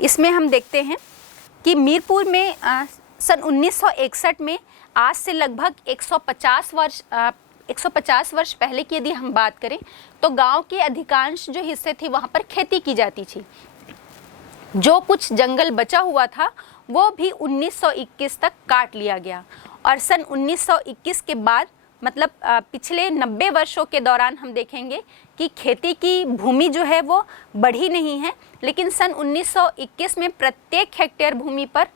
इसमें हम देखते हैं कि मीरपुर में सन 1961 में आज से लगभग 150 वर्ष पहले की यदि हम बात करें तो गांव के अधिकांश जो हिस्से थे वहाँ पर खेती की जाती थी। जो कुछ जंगल बचा हुआ था वो भी 1921 तक काट लिया गया और सन 1921 के बाद मतलब पिछले 90 वर्षों के दौरान हम देखेंगे कि खेती की भूमि जो है वो बढ़ी नहीं है, लेकिन सन 1921 में प्रत्येक हेक्टेयर भूमि पर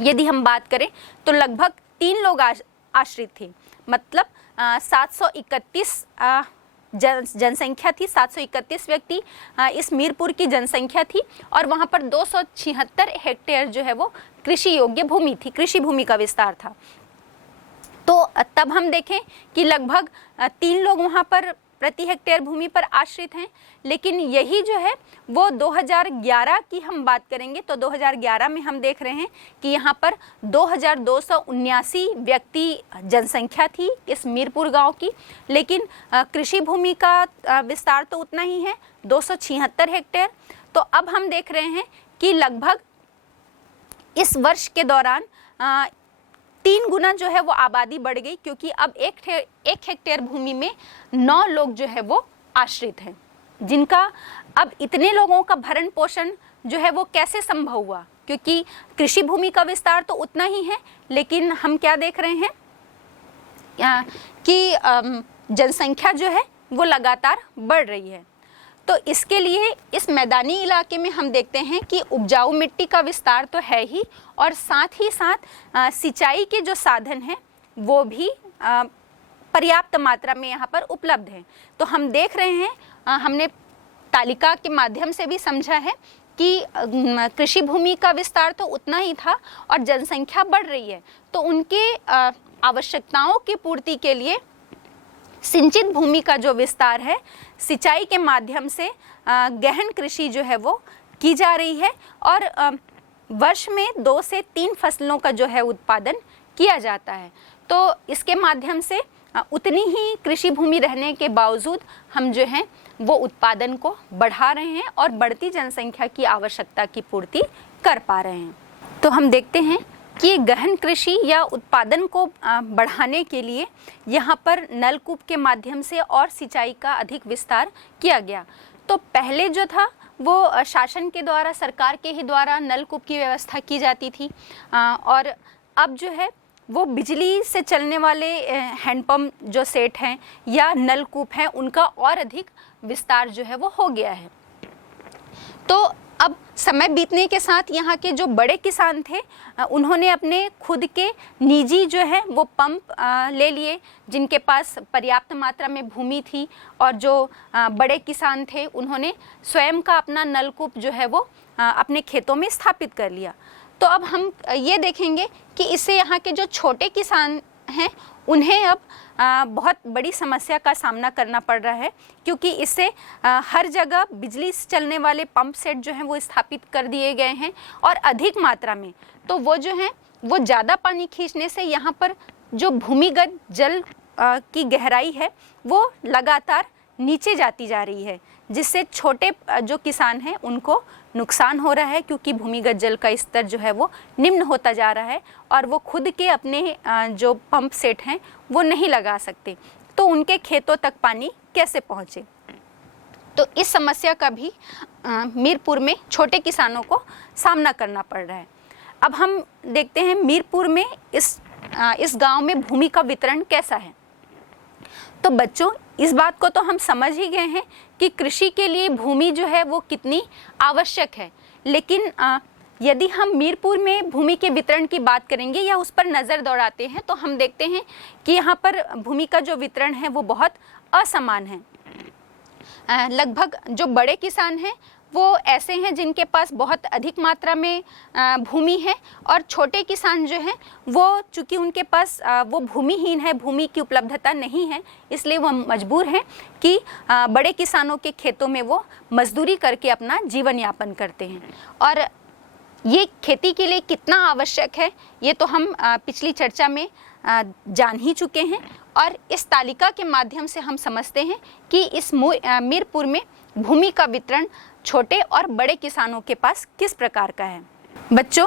यदि हम बात करें तो लगभग 3 लोग आश्रित थे। मतलब 731 जनसंख्या थी, 731 व्यक्ति इस मीरपुर की जनसंख्या थी और वहाँ पर 276 हेक्टेयर जो है वो कृषि योग्य भूमि थी, कृषि भूमि का विस्तार था। तो तब हम देखें कि लगभग 3 लोग वहाँ पर प्रति हेक्टेयर भूमि पर आश्रित हैं, लेकिन यही जो है वो 2011 की हम बात करेंगे तो 2011 में हम देख रहे हैं कि यहाँ पर 2279 व्यक्ति जनसंख्या थी इस मीरपुर गांव की, लेकिन कृषि भूमि का विस्तार तो उतना ही है 276 हेक्टेयर। तो अब हम देख रहे हैं कि लगभग इस वर्ष के दौरान 3 गुना जो है वो आबादी बढ़ गई, क्योंकि अब एक हेक्टेयर भूमि में 9 लोग जो है वो आश्रित हैं, जिनका अब इतने लोगों का भरण पोषण जो है वो कैसे संभव हुआ, क्योंकि कृषि भूमि का विस्तार तो उतना ही है, लेकिन हम क्या देख रहे हैं कि जनसंख्या जो है वो लगातार बढ़ रही है। तो इसके लिए इस मैदानी इलाके में हम देखते हैं कि उपजाऊ मिट्टी का विस्तार तो है ही और साथ ही साथ सिंचाई के जो साधन हैं वो भी पर्याप्त मात्रा में यहाँ पर उपलब्ध हैं। तो हम देख रहे हैं, हमने तालिका के माध्यम से भी समझा है कि कृषि भूमि का विस्तार तो उतना ही था और जनसंख्या बढ़ रही है, तो उनके आवश्यकताओं की पूर्ति के लिए सिंचित भूमि का जो विस्तार है, सिंचाई के माध्यम से गहन कृषि जो है वो की जा रही है और वर्ष में 2 से 3 फसलों का जो है उत्पादन किया जाता है। तो इसके माध्यम से उतनी ही कृषि भूमि रहने के बावजूद हम जो हैं वो उत्पादन को बढ़ा रहे हैं और बढ़ती जनसंख्या की आवश्यकता की पूर्ति कर पा रहे हैं। तो हम देखते हैं कि गहन कृषि या उत्पादन को बढ़ाने के लिए यहाँ पर नलकूप के माध्यम से और सिंचाई का अधिक विस्तार किया गया। तो पहले जो था वो शासन के द्वारा, सरकार के ही द्वारा नलकूप की व्यवस्था की जाती थी और अब जो है वो बिजली से चलने वाले हैंडपम्प जो सेट हैं या नलकूप हैं उनका और अधिक विस्तार जो है वो हो गया है। तो अब समय बीतने के साथ यहाँ के जो बड़े किसान थे उन्होंने अपने खुद के निजी जो है वो पंप ले लिए, जिनके पास पर्याप्त मात्रा में भूमि थी, और जो बड़े किसान थे उन्होंने स्वयं का अपना नलकूप जो है वो अपने खेतों में स्थापित कर लिया। तो अब हम ये देखेंगे कि इससे यहाँ के जो छोटे किसान हैं उन्हें अब बहुत बड़ी समस्या का सामना करना पड़ रहा है, क्योंकि इससे हर जगह बिजली से चलने वाले पंप सेट जो हैं वो स्थापित कर दिए गए हैं और अधिक मात्रा में। तो वो जो हैं वो ज़्यादा पानी खींचने से यहाँ पर जो भूमिगत जल की गहराई है वो लगातार नीचे जाती जा रही है, जिससे छोटे जो किसान हैं उनको नुकसान हो रहा है, क्योंकि भूमिगत जल का स्तर जो है वो निम्न होता जा रहा है और वो खुद के अपने जो पंप सेट हैं वो नहीं लगा सकते, तो उनके खेतों तक पानी कैसे पहुँचे। तो इस समस्या का भी मीरपुर में छोटे किसानों को सामना करना पड़ रहा है। अब हम देखते हैं मीरपुर में इस गांव में भूमि का वितरण कैसा है। तो बच्चों, इस बात को तो हम समझ ही गए हैं कि कृषि के लिए भूमि जो है वो कितनी आवश्यक है, लेकिन यदि हम मीरपुर में भूमि के वितरण की बात करेंगे या उस पर नज़र दौड़ाते हैं तो हम देखते हैं कि यहाँ पर भूमि का जो वितरण है वो बहुत असमान है। लगभग जो बड़े किसान हैं वो ऐसे हैं जिनके पास बहुत अधिक मात्रा में भूमि है, और छोटे किसान जो हैं वो चूँकि उनके पास वो भूमिहीन है, भूमि की उपलब्धता नहीं है, इसलिए वो मजबूर हैं कि बड़े किसानों के खेतों में वो मजदूरी करके अपना जीवन यापन करते हैं। और ये खेती के लिए कितना आवश्यक है ये तो हम पिछली चर्चा में जान ही चुके हैं, और इस तालिका के माध्यम से हम समझते हैं कि इस मीरपुर में भूमि का वितरण छोटे और बड़े किसानों के पास किस प्रकार का है। बच्चों,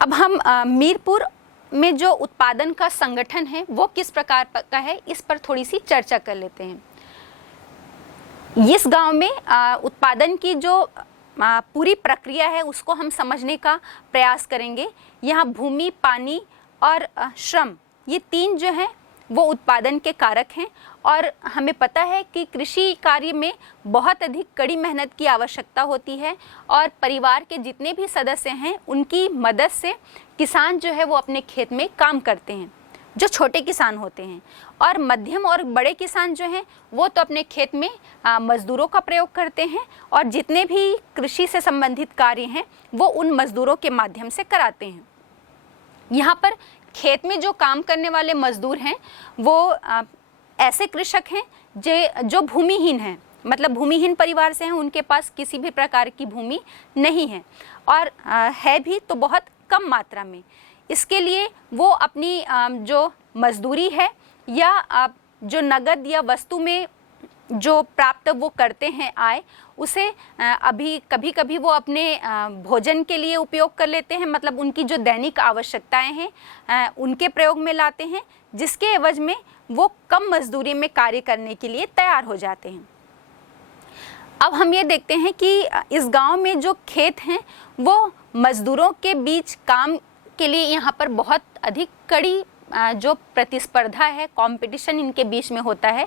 अब हम मीरपुर में जो उत्पादन का संगठन है वो किस प्रकार का है, इस पर थोड़ी सी चर्चा कर लेते हैं। इस गांव में उत्पादन की जो पूरी प्रक्रिया है उसको हम समझने का प्रयास करेंगे। यहाँ भूमि, पानी और श्रम, ये तीन जो हैं वो उत्पादन के कारक हैं और हमें पता है कि कृषि कार्य में बहुत अधिक कड़ी मेहनत की आवश्यकता होती है और परिवार के जितने भी सदस्य हैं उनकी मदद से किसान जो है वो अपने खेत में काम करते हैं, जो छोटे किसान होते हैं। और मध्यम और बड़े किसान जो हैं वो तो अपने खेत में मजदूरों का प्रयोग करते हैं और जितने भी कृषि से संबंधित कार्य हैं वो उन मजदूरों के माध्यम से कराते हैं। यहाँ पर खेत में जो काम करने वाले मजदूर हैं वो ऐसे कृषक हैं जो भूमिहीन हैं, मतलब भूमिहीन परिवार से हैं, उनके पास किसी भी प्रकार की भूमि नहीं है और है भी तो बहुत कम मात्रा में। इसके लिए वो अपनी जो मजदूरी है या जो नगद या वस्तु में जो प्राप्त वो करते हैं आय, उसे अभी कभी कभी वो अपने भोजन के लिए उपयोग कर लेते हैं, मतलब उनकी जो दैनिक आवश्यकताएं हैं उनके प्रयोग में लाते हैं, जिसके एवज में वो कम मजदूरी में कार्य करने के लिए तैयार हो जाते हैं। अब हम ये देखते हैं कि इस गांव में जो खेत हैं वो मजदूरों के बीच काम के लिए यहाँ पर बहुत अधिक कड़ी जो प्रतिस्पर्धा है, कंपटीशन इनके बीच में होता है।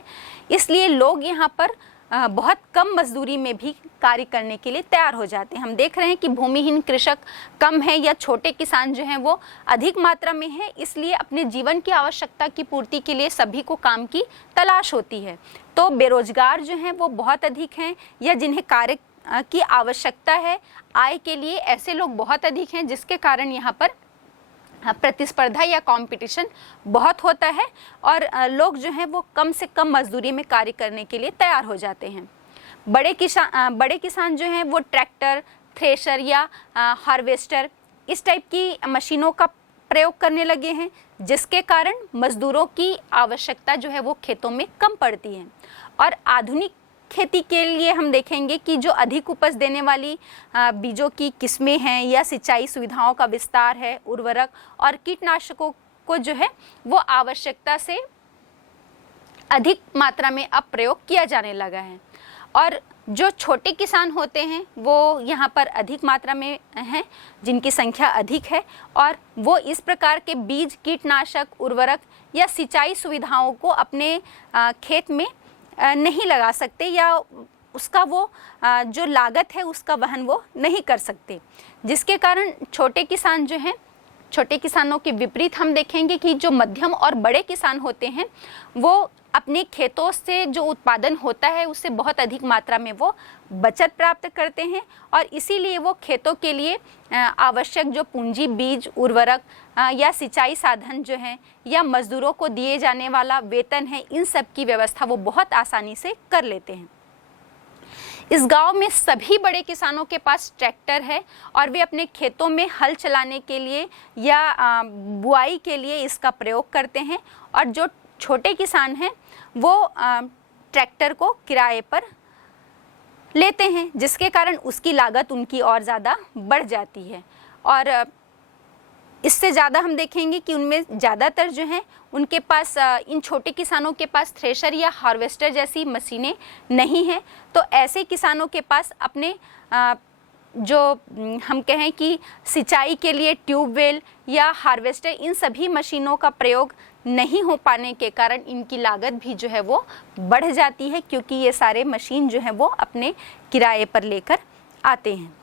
इसलिए लोग यहाँ पर बहुत कम मजदूरी में भी कार्य करने के लिए तैयार हो जाते हैं। हम देख रहे हैं कि भूमिहीन कृषक कम है या छोटे किसान जो हैं वो अधिक मात्रा में है, इसलिए अपने जीवन की आवश्यकता की पूर्ति के लिए सभी को काम की तलाश होती है। तो बेरोजगार जो हैं वो बहुत अधिक हैं या जिन्हें कार्य की आवश्यकता है आय के लिए, ऐसे लोग बहुत अधिक हैं, जिसके कारण यहाँ पर प्रतिस्पर्धा या कंपटीशन बहुत होता है और लोग जो हैं वो कम से कम मजदूरी में कार्य करने के लिए तैयार हो जाते हैं। बड़े किसान जो हैं वो ट्रैक्टर, थ्रेशर या हार्वेस्टर इस टाइप की मशीनों का प्रयोग करने लगे हैं, जिसके कारण मजदूरों की आवश्यकता जो है वो खेतों में कम पड़ती है। और आधुनिक खेती के लिए हम देखेंगे कि जो अधिक उपज देने वाली बीजों की किस्में हैं या सिंचाई सुविधाओं का विस्तार है, उर्वरक और कीटनाशकों को जो है वो आवश्यकता से अधिक मात्रा में अब प्रयोग किया जाने लगा है। और जो छोटे किसान होते हैं वो यहाँ पर अधिक मात्रा में हैं, जिनकी संख्या अधिक है और वो इस प्रकार के बीज, कीटनाशक, उर्वरक या सिंचाई सुविधाओं को अपने खेत में नहीं लगा सकते या उसका वो जो लागत है उसका वहन वो नहीं कर सकते, जिसके कारण छोटे किसान जो हैं, छोटे किसानों के विपरीत हम देखेंगे कि जो मध्यम और बड़े किसान होते हैं वो अपने खेतों से जो उत्पादन होता है उससे बहुत अधिक मात्रा में वो बचत प्राप्त करते हैं और इसीलिए वो खेतों के लिए आवश्यक जो पूंजी, बीज, उर्वरक या सिंचाई साधन जो हैं या मजदूरों को दिए जाने वाला वेतन है, इन सब की व्यवस्था वो बहुत आसानी से कर लेते हैं। इस गांव में सभी बड़े किसानों के पास ट्रैक्टर है और वे अपने खेतों में हल चलाने के लिए या बुआई के लिए इसका प्रयोग करते हैं और जो छोटे किसान हैं वो ट्रैक्टर को किराए पर लेते हैं, जिसके कारण उसकी लागत उनकी और ज़्यादा बढ़ जाती है। और इससे ज़्यादा हम देखेंगे कि उनमें ज़्यादातर जो हैं उनके पास इन छोटे किसानों के पास थ्रेशर या हार्वेस्टर जैसी मशीनें नहीं हैं। तो ऐसे किसानों के पास अपने जो हम कहें कि सिंचाई के लिए ट्यूबवेल या हार्वेस्टर, इन सभी मशीनों का प्रयोग नहीं हो पाने के कारण इनकी लागत भी जो है वो बढ़ जाती है, क्योंकि ये सारे मशीन जो हैं वो अपने किराए पर लेकर आते हैं।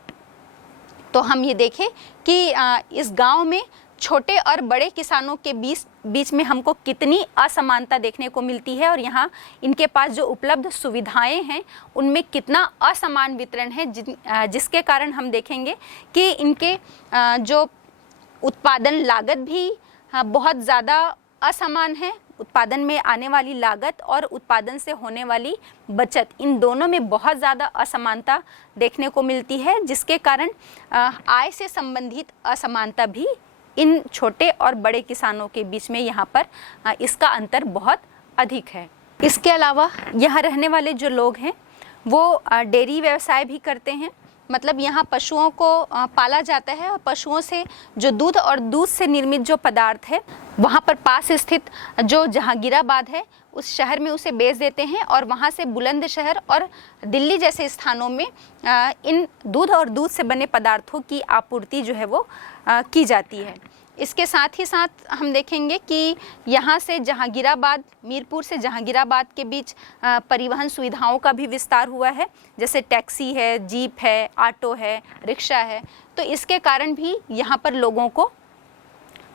तो हम ये देखें कि इस गांव में छोटे और बड़े किसानों के बीच में हमको कितनी असमानता देखने को मिलती है और यहाँ इनके पास जो उपलब्ध सुविधाएं हैं उनमें कितना असमान वितरण है, जिसके कारण हम देखेंगे कि इनके जो उत्पादन लागत भी बहुत ज़्यादा असमान है। उत्पादन में आने वाली लागत और उत्पादन से होने वाली बचत, इन दोनों में बहुत ज़्यादा असमानता देखने को मिलती है, जिसके कारण आय से संबंधित असमानता भी इन छोटे और बड़े किसानों के बीच में यहाँ पर इसका अंतर बहुत अधिक है। इसके अलावा यहाँ रहने वाले जो लोग हैं वो डेयरी व्यवसाय भी करते हैं मतलब यहाँ पशुओं को पाला जाता है और पशुओं से जो दूध और दूध से निर्मित जो पदार्थ है वहाँ पर पास स्थित जो जहांगीराबाद है उस शहर में उसे बेच देते हैं और वहाँ से बुलंदशहर और दिल्ली जैसे स्थानों में इन दूध और दूध से बने पदार्थों की आपूर्ति जो है वो की जाती है। इसके साथ ही साथ हम देखेंगे कि यहाँ से जहांगीराबाद, मीरपुर से जहांगीराबाद के बीच परिवहन सुविधाओं का भी विस्तार हुआ है, जैसे टैक्सी है, जीप है, ऑटो है, रिक्शा है। तो इसके कारण भी यहाँ पर लोगों को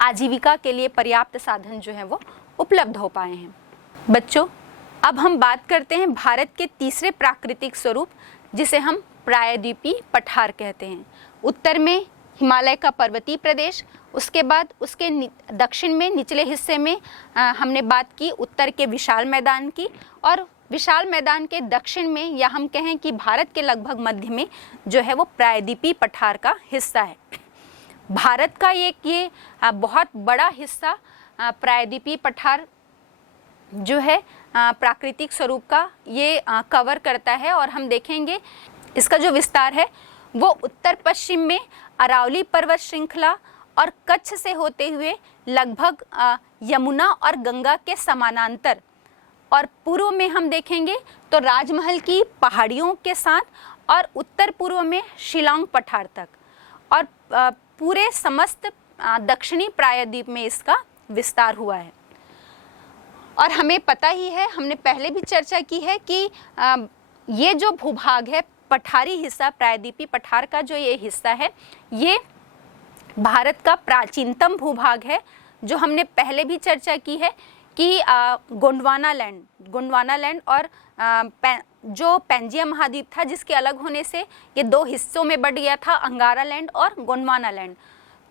आजीविका के लिए पर्याप्त साधन जो है वो उपलब्ध हो पाए हैं। बच्चों, अब हम बात करते हैं भारत के तीसरे प्राकृतिक स्वरूप जिसे हम प्रायद्वीपीय पठार कहते हैं। उत्तर में हिमालय का पर्वतीय प्रदेश, उसके बाद उसके दक्षिण में निचले हिस्से में हमने बात की उत्तर के विशाल मैदान की, और विशाल मैदान के दक्षिण में या हम कहें कि भारत के लगभग मध्य में जो है वो प्रायद्वीपीय पठार का हिस्सा है। भारत का ये बहुत बड़ा हिस्सा प्रायद्वीपीय पठार जो है प्राकृतिक स्वरूप का ये कवर करता है, और हम देखेंगे इसका जो विस्तार है वो उत्तर पश्चिम में अरावली पर्वत श्रृंखला और कच्छ से होते हुए लगभग यमुना और गंगा के समानांतर, और पूर्व में हम देखेंगे तो राजमहल की पहाड़ियों के साथ, और उत्तर पूर्व में शिलांग पठार तक, और पूरे समस्त दक्षिणी प्रायद्वीप में इसका विस्तार हुआ है। और हमें पता ही है, हमने पहले भी चर्चा की है कि ये जो भूभाग है, पठारी हिस्सा, प्रायद्वीपीय पठार का जो ये हिस्सा है, ये भारत का प्राचीनतम भूभाग है, जो हमने पहले भी चर्चा की है कि गोंडवाना लैंड और जो पैंजिया महाद्वीप था, जिसके अलग होने से ये दो हिस्सों में बढ़ गया था, अंगारा लैंड और गोंडवाना लैंड।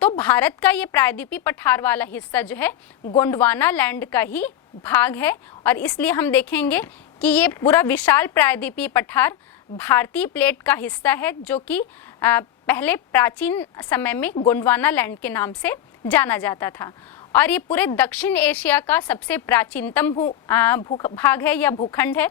तो भारत का ये प्रायद्वीपीय पठार वाला हिस्सा जो है गोंडवाना लैंड का ही भाग है, और इसलिए हम देखेंगे कि ये पूरा विशाल प्रायद्वीपीय पठार भारतीय प्लेट का हिस्सा है, जो कि पहले प्राचीन समय में गोंडवाना लैंड के नाम से जाना जाता था। और ये पूरे दक्षिण एशिया का सबसे प्राचीनतम भाग है या भूखंड है।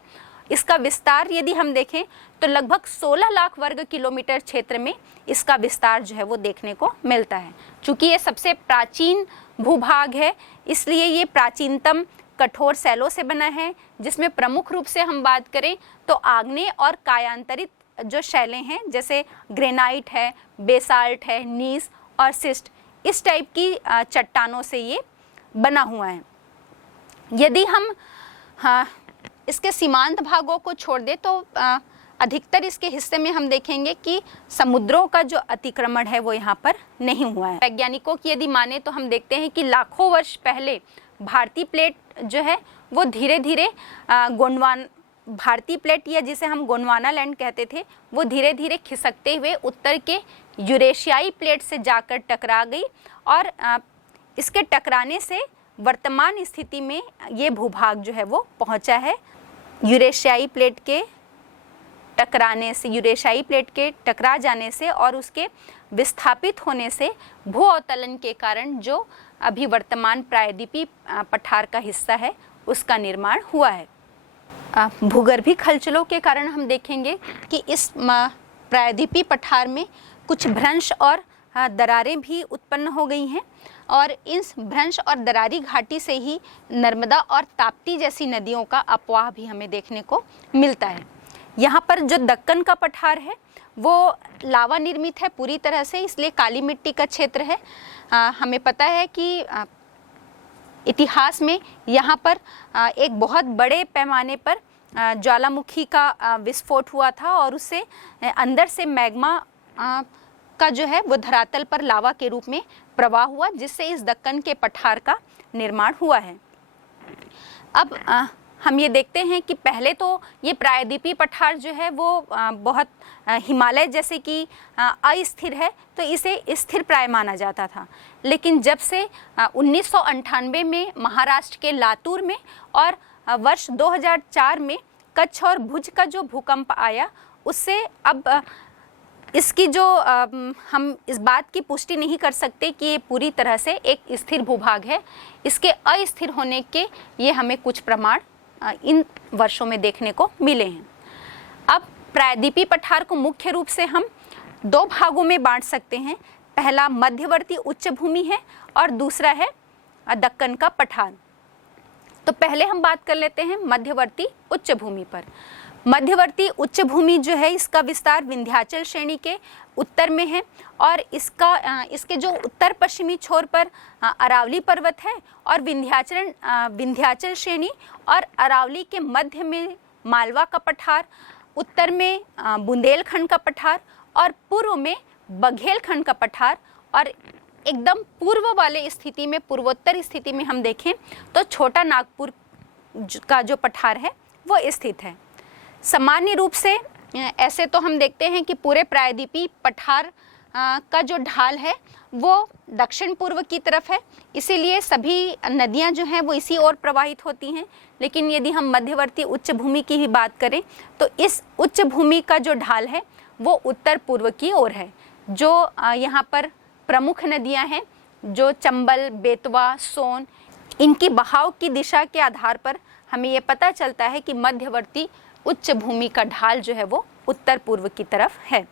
इसका विस्तार यदि हम देखें तो लगभग 16 लाख वर्ग किलोमीटर क्षेत्र में इसका विस्तार जो है वो देखने को मिलता है। चूँकि ये सबसे प्राचीन भूभाग है, इसलिए ये प्राचीनतम कठोर सैलों से बना है, जिसमें प्रमुख रूप से हम बात करें तो आग्नेय और कायांतरित जो शैलें हैं, जैसे ग्रेनाइट है, बेसाल्ट है, नीस और सिस्ट, इस टाइप की चट्टानों से ये बना हुआ है। यदि हम इसके सीमांत भागों को छोड़ दें तो अधिकतर इसके हिस्से में हम देखेंगे कि समुद्रों का जो अतिक्रमण है वो यहाँ पर नहीं हुआ है। वैज्ञानिकों की यदि माने तो हम देखते हैं कि लाखों वर्ष पहले भारतीय प्लेट जो है वो धीरे धीरे भारतीय प्लेट या जिसे हम गोंडवाना लैंड कहते थे, वो धीरे धीरे खिसकते हुए उत्तर के यूरेशियाई प्लेट से जाकर टकरा गई, और इसके टकराने से वर्तमान स्थिति में ये भूभाग जो है वो पहुंचा है। यूरेशियाई प्लेट के टकरा जाने से और उसके विस्थापित होने से भू अवतलन के कारण जो अभी वर्तमान प्रायद्वीपीय पठार का हिस्सा है उसका निर्माण हुआ है। भूगर्भीय हलचलों के कारण हम देखेंगे कि इस प्रायद्वीपीय पठार में कुछ भ्रंश और दरारें भी उत्पन्न हो गई हैं, और इस भ्रंश और दरारी घाटी से ही नर्मदा और ताप्ती जैसी नदियों का अपवाह भी हमें देखने को मिलता है। यहाँ पर जो दक्कन का पठार है वो लावा निर्मित है पूरी तरह से, इसलिए काली मिट्टी का क्षेत्र है। हमें पता है कि इतिहास में यहाँ पर एक बहुत बड़े पैमाने पर ज्वालामुखी का विस्फोट हुआ था, और उससे अंदर से मैग्मा का जो है वो धरातल पर लावा के रूप में प्रवाह हुआ, जिससे इस दक्कन के पठार का निर्माण हुआ है। अब हम ये देखते हैं कि पहले तो ये प्रायद्वीपीय पठार जो है वो बहुत हिमालय जैसे कि अस्थिर है, तो इसे स्थिर प्राय माना जाता था। लेकिन जब से 1998 में महाराष्ट्र के लातूर में और वर्ष 2004 में कच्छ और भुज का जो भूकंप आया, उससे अब इसकी जो हम इस बात की पुष्टि नहीं कर सकते कि ये पूरी तरह से एक स्थिर भूभाग है। इसके अस्थिर होने के ये हमें कुछ प्रमाण इन वर्षों में देखने को मिले हैं। अब प्रायद्वीपीय पठार को मुख्य रूप से हम दो भागों में बांट सकते हैं। पहला मध्यवर्ती उच्च भूमि है और दूसरा है दक्कन का पठार। तो पहले हम बात कर लेते हैं मध्यवर्ती उच्च भूमि पर। मध्यवर्ती उच्च भूमि जो है, इसका विस्तार विंध्याचल श्रेणी के उत्तर में है और इसके जो उत्तर पश्चिमी छोर पर अरावली पर्वत है और विंध्याचल श्रेणी और अरावली के मध्य में मालवा का पठार, उत्तर में बुंदेलखंड का पठार और पूर्व में बघेलखंड का पठार, और एकदम पूर्व वाले स्थिति में, पूर्वोत्तर स्थिति में हम देखें तो छोटा नागपुर का जो पठार है वो स्थित है। सामान्य रूप से ऐसे तो हम देखते हैं कि पूरे प्रायद्वीपीय पठार का जो ढाल है वो दक्षिण पूर्व की तरफ है, इसीलिए सभी नदियां जो हैं वो इसी ओर प्रवाहित होती हैं। लेकिन यदि हम मध्यवर्ती उच्च भूमि की ही बात करें तो इस उच्च भूमि का जो ढाल है वो उत्तर पूर्व की ओर है। जो यहाँ पर प्रमुख नदियां हैं, जो चंबल, बेतवा, सोन, इनकी बहाव की दिशा के आधार पर हमें ये पता चलता है कि मध्यवर्ती उच्च भूमि का ढाल जो है वो उत्तर पूर्व की तरफ है।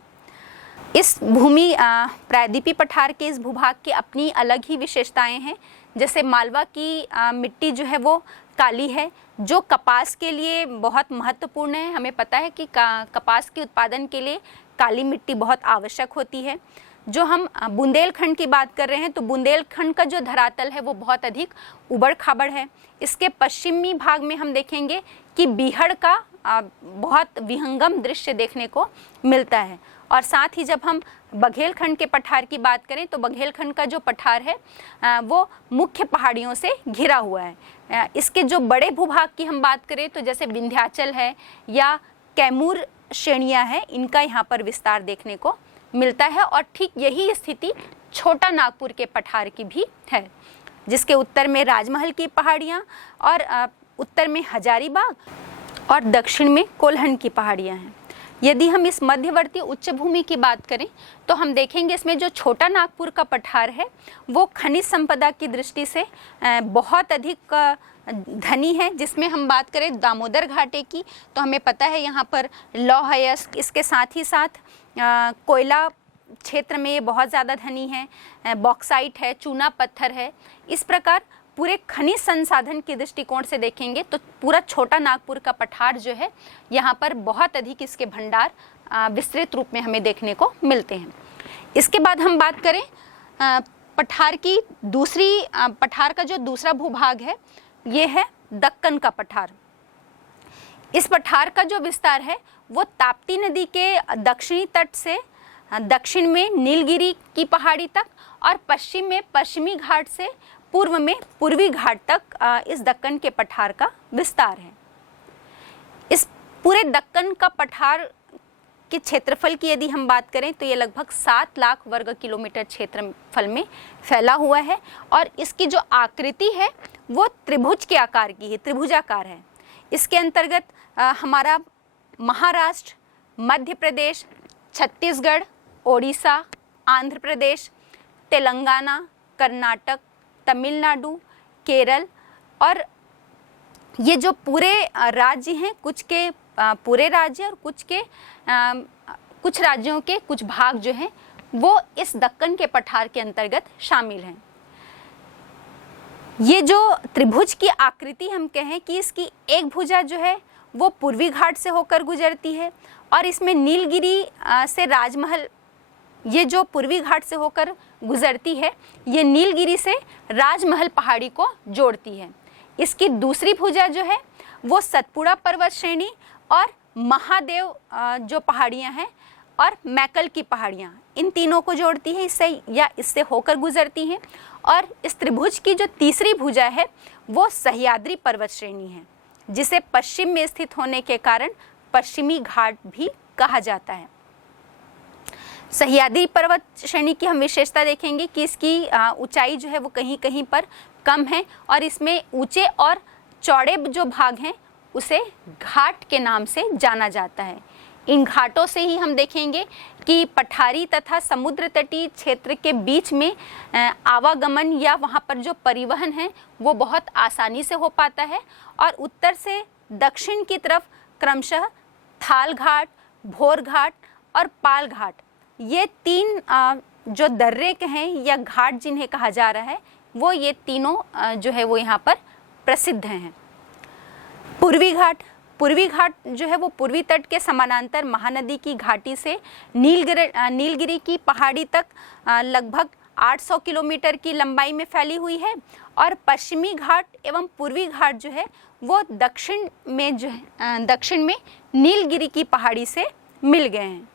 इस भूमि प्रायद्वीपीय पठार के इस भूभाग की अपनी अलग ही विशेषताएं हैं। जैसे मालवा की मिट्टी जो है वो काली है, जो कपास के लिए बहुत महत्वपूर्ण है। हमें पता है कि कपास के उत्पादन के लिए काली मिट्टी बहुत आवश्यक होती है। जो हम बुंदेलखंड की बात कर रहे हैं तो बुंदेलखंड का जो धरातल है वो बहुत अधिक उबड़ खाबड़ है। इसके पश्चिमी भाग में हम देखेंगे कि बीहड़ का बहुत विहंगम दृश्य देखने को मिलता है। और साथ ही जब हम बघेलखंड के पठार की बात करें तो बघेलखंड का जो पठार है वो मुख्य पहाड़ियों से घिरा हुआ है। इसके जो बड़े भूभाग की हम बात करें तो जैसे विंध्याचल है या कैमूर श्रेणियाँ हैं, इनका यहाँ पर विस्तार देखने को मिलता है। और ठीक यही स्थिति छोटा नागपुर के पठार की भी है, जिसके उत्तर में राजमहल की पहाड़ियाँ और उत्तर में हजारीबाग और दक्षिण में कोल्हन की पहाड़ियाँ हैं। यदि हम इस मध्यवर्ती उच्च भूमि की बात करें तो हम देखेंगे इसमें जो छोटा नागपुर का पठार है वो खनिज संपदा की दृष्टि से बहुत अधिक धनी है। जिसमें हम बात करें दामोदर घाटे की तो हमें पता है यहाँ पर लौह अयस्क, इसके साथ ही साथ कोयला क्षेत्र में ये बहुत ज़्यादा धनी है, बॉक्साइट है, चूना पत्थर है। इस प्रकार पूरे खनिज संसाधन के दृष्टिकोण से देखेंगे तो पूरा छोटा नागपुर का पठार जो है यहाँ पर बहुत अधिक इसके भंडार विस्तृत रूप में हमें देखने को मिलते हैं। इसके बाद हम बात करें पठार का जो दूसरा भूभाग है ये है दक्कन का पठार। इस पठार का जो विस्तार है वो ताप्ती नदी के दक्षिणी तट से दक्षिण में नीलगिरी की पहाड़ी तक और पश्चिम में पश्चिमी घाट से पूर्व में पूर्वी घाट तक इस दक्कन के पठार का विस्तार है। इस पूरे दक्कन का पठार के क्षेत्रफल की यदि हम बात करें तो ये लगभग 7 लाख वर्ग किलोमीटर क्षेत्रफल में फैला हुआ है और इसकी जो आकृति है वो त्रिभुज के आकार की है, त्रिभुजाकार है। इसके अंतर्गत हमारा महाराष्ट्र, मध्य प्रदेश, छत्तीसगढ़, ओडिशा, आंध्र प्रदेश, तेलंगाना, कर्नाटक, तमिलनाडु, केरल और ये जो पूरे राज्य हैं, कुछ के पूरे राज्य और कुछ राज्यों के कुछ भाग जो हैं वो इस दक्कन के पठार के अंतर्गत शामिल हैं। ये जो त्रिभुज की आकृति हम कहें कि इसकी एक भुजा जो है वो पूर्वी घाट से होकर गुजरती है और इसमें नीलगिरी से राजमहल, ये जो पूर्वी घाट से होकर गुजरती है ये नीलगिरी से राजमहल पहाड़ी को जोड़ती है। इसकी दूसरी भुजा जो है वो सतपुड़ा पर्वत श्रेणी और महादेव जो पहाड़ियाँ हैं और मैकल की पहाड़ियाँ, इन तीनों को जोड़ती है, इससे होकर गुजरती हैं। और इस त्रिभुज की जो तीसरी भुजा है वो सह्याद्री पर्वत श्रेणी है, जिसे पश्चिम में स्थित होने के कारण पश्चिमी घाट भी कहा जाता है। सह्याद्री पर्वत श्रेणी की हम विशेषता देखेंगे कि इसकी ऊंचाई जो है वो कहीं कहीं पर कम है और इसमें ऊंचे और चौड़े जो भाग हैं उसे घाट के नाम से जाना जाता है। इन घाटों से ही हम देखेंगे कि पठारी तथा समुद्र तटीय क्षेत्र के बीच में आवागमन या वहाँ पर जो परिवहन है वो बहुत आसानी से हो पाता है और उत्तर से दक्षिण की तरफ क्रमशः थाल घाट, भोर घाट और पाल घाट ये तीन जो दर्रे हैं या घाट जिन्हें कहा जा रहा है, वो ये तीनों जो है वो यहाँ पर प्रसिद्ध हैं। पूर्वी घाट जो है वो पूर्वी तट के समानांतर महानदी की घाटी से नीलगिरी की पहाड़ी तक लगभग 800 किलोमीटर की लंबाई में फैली हुई है। और पश्चिमी घाट एवं पूर्वी घाट जो है वो दक्षिण में नीलगिरी की पहाड़ी से मिल गए हैं।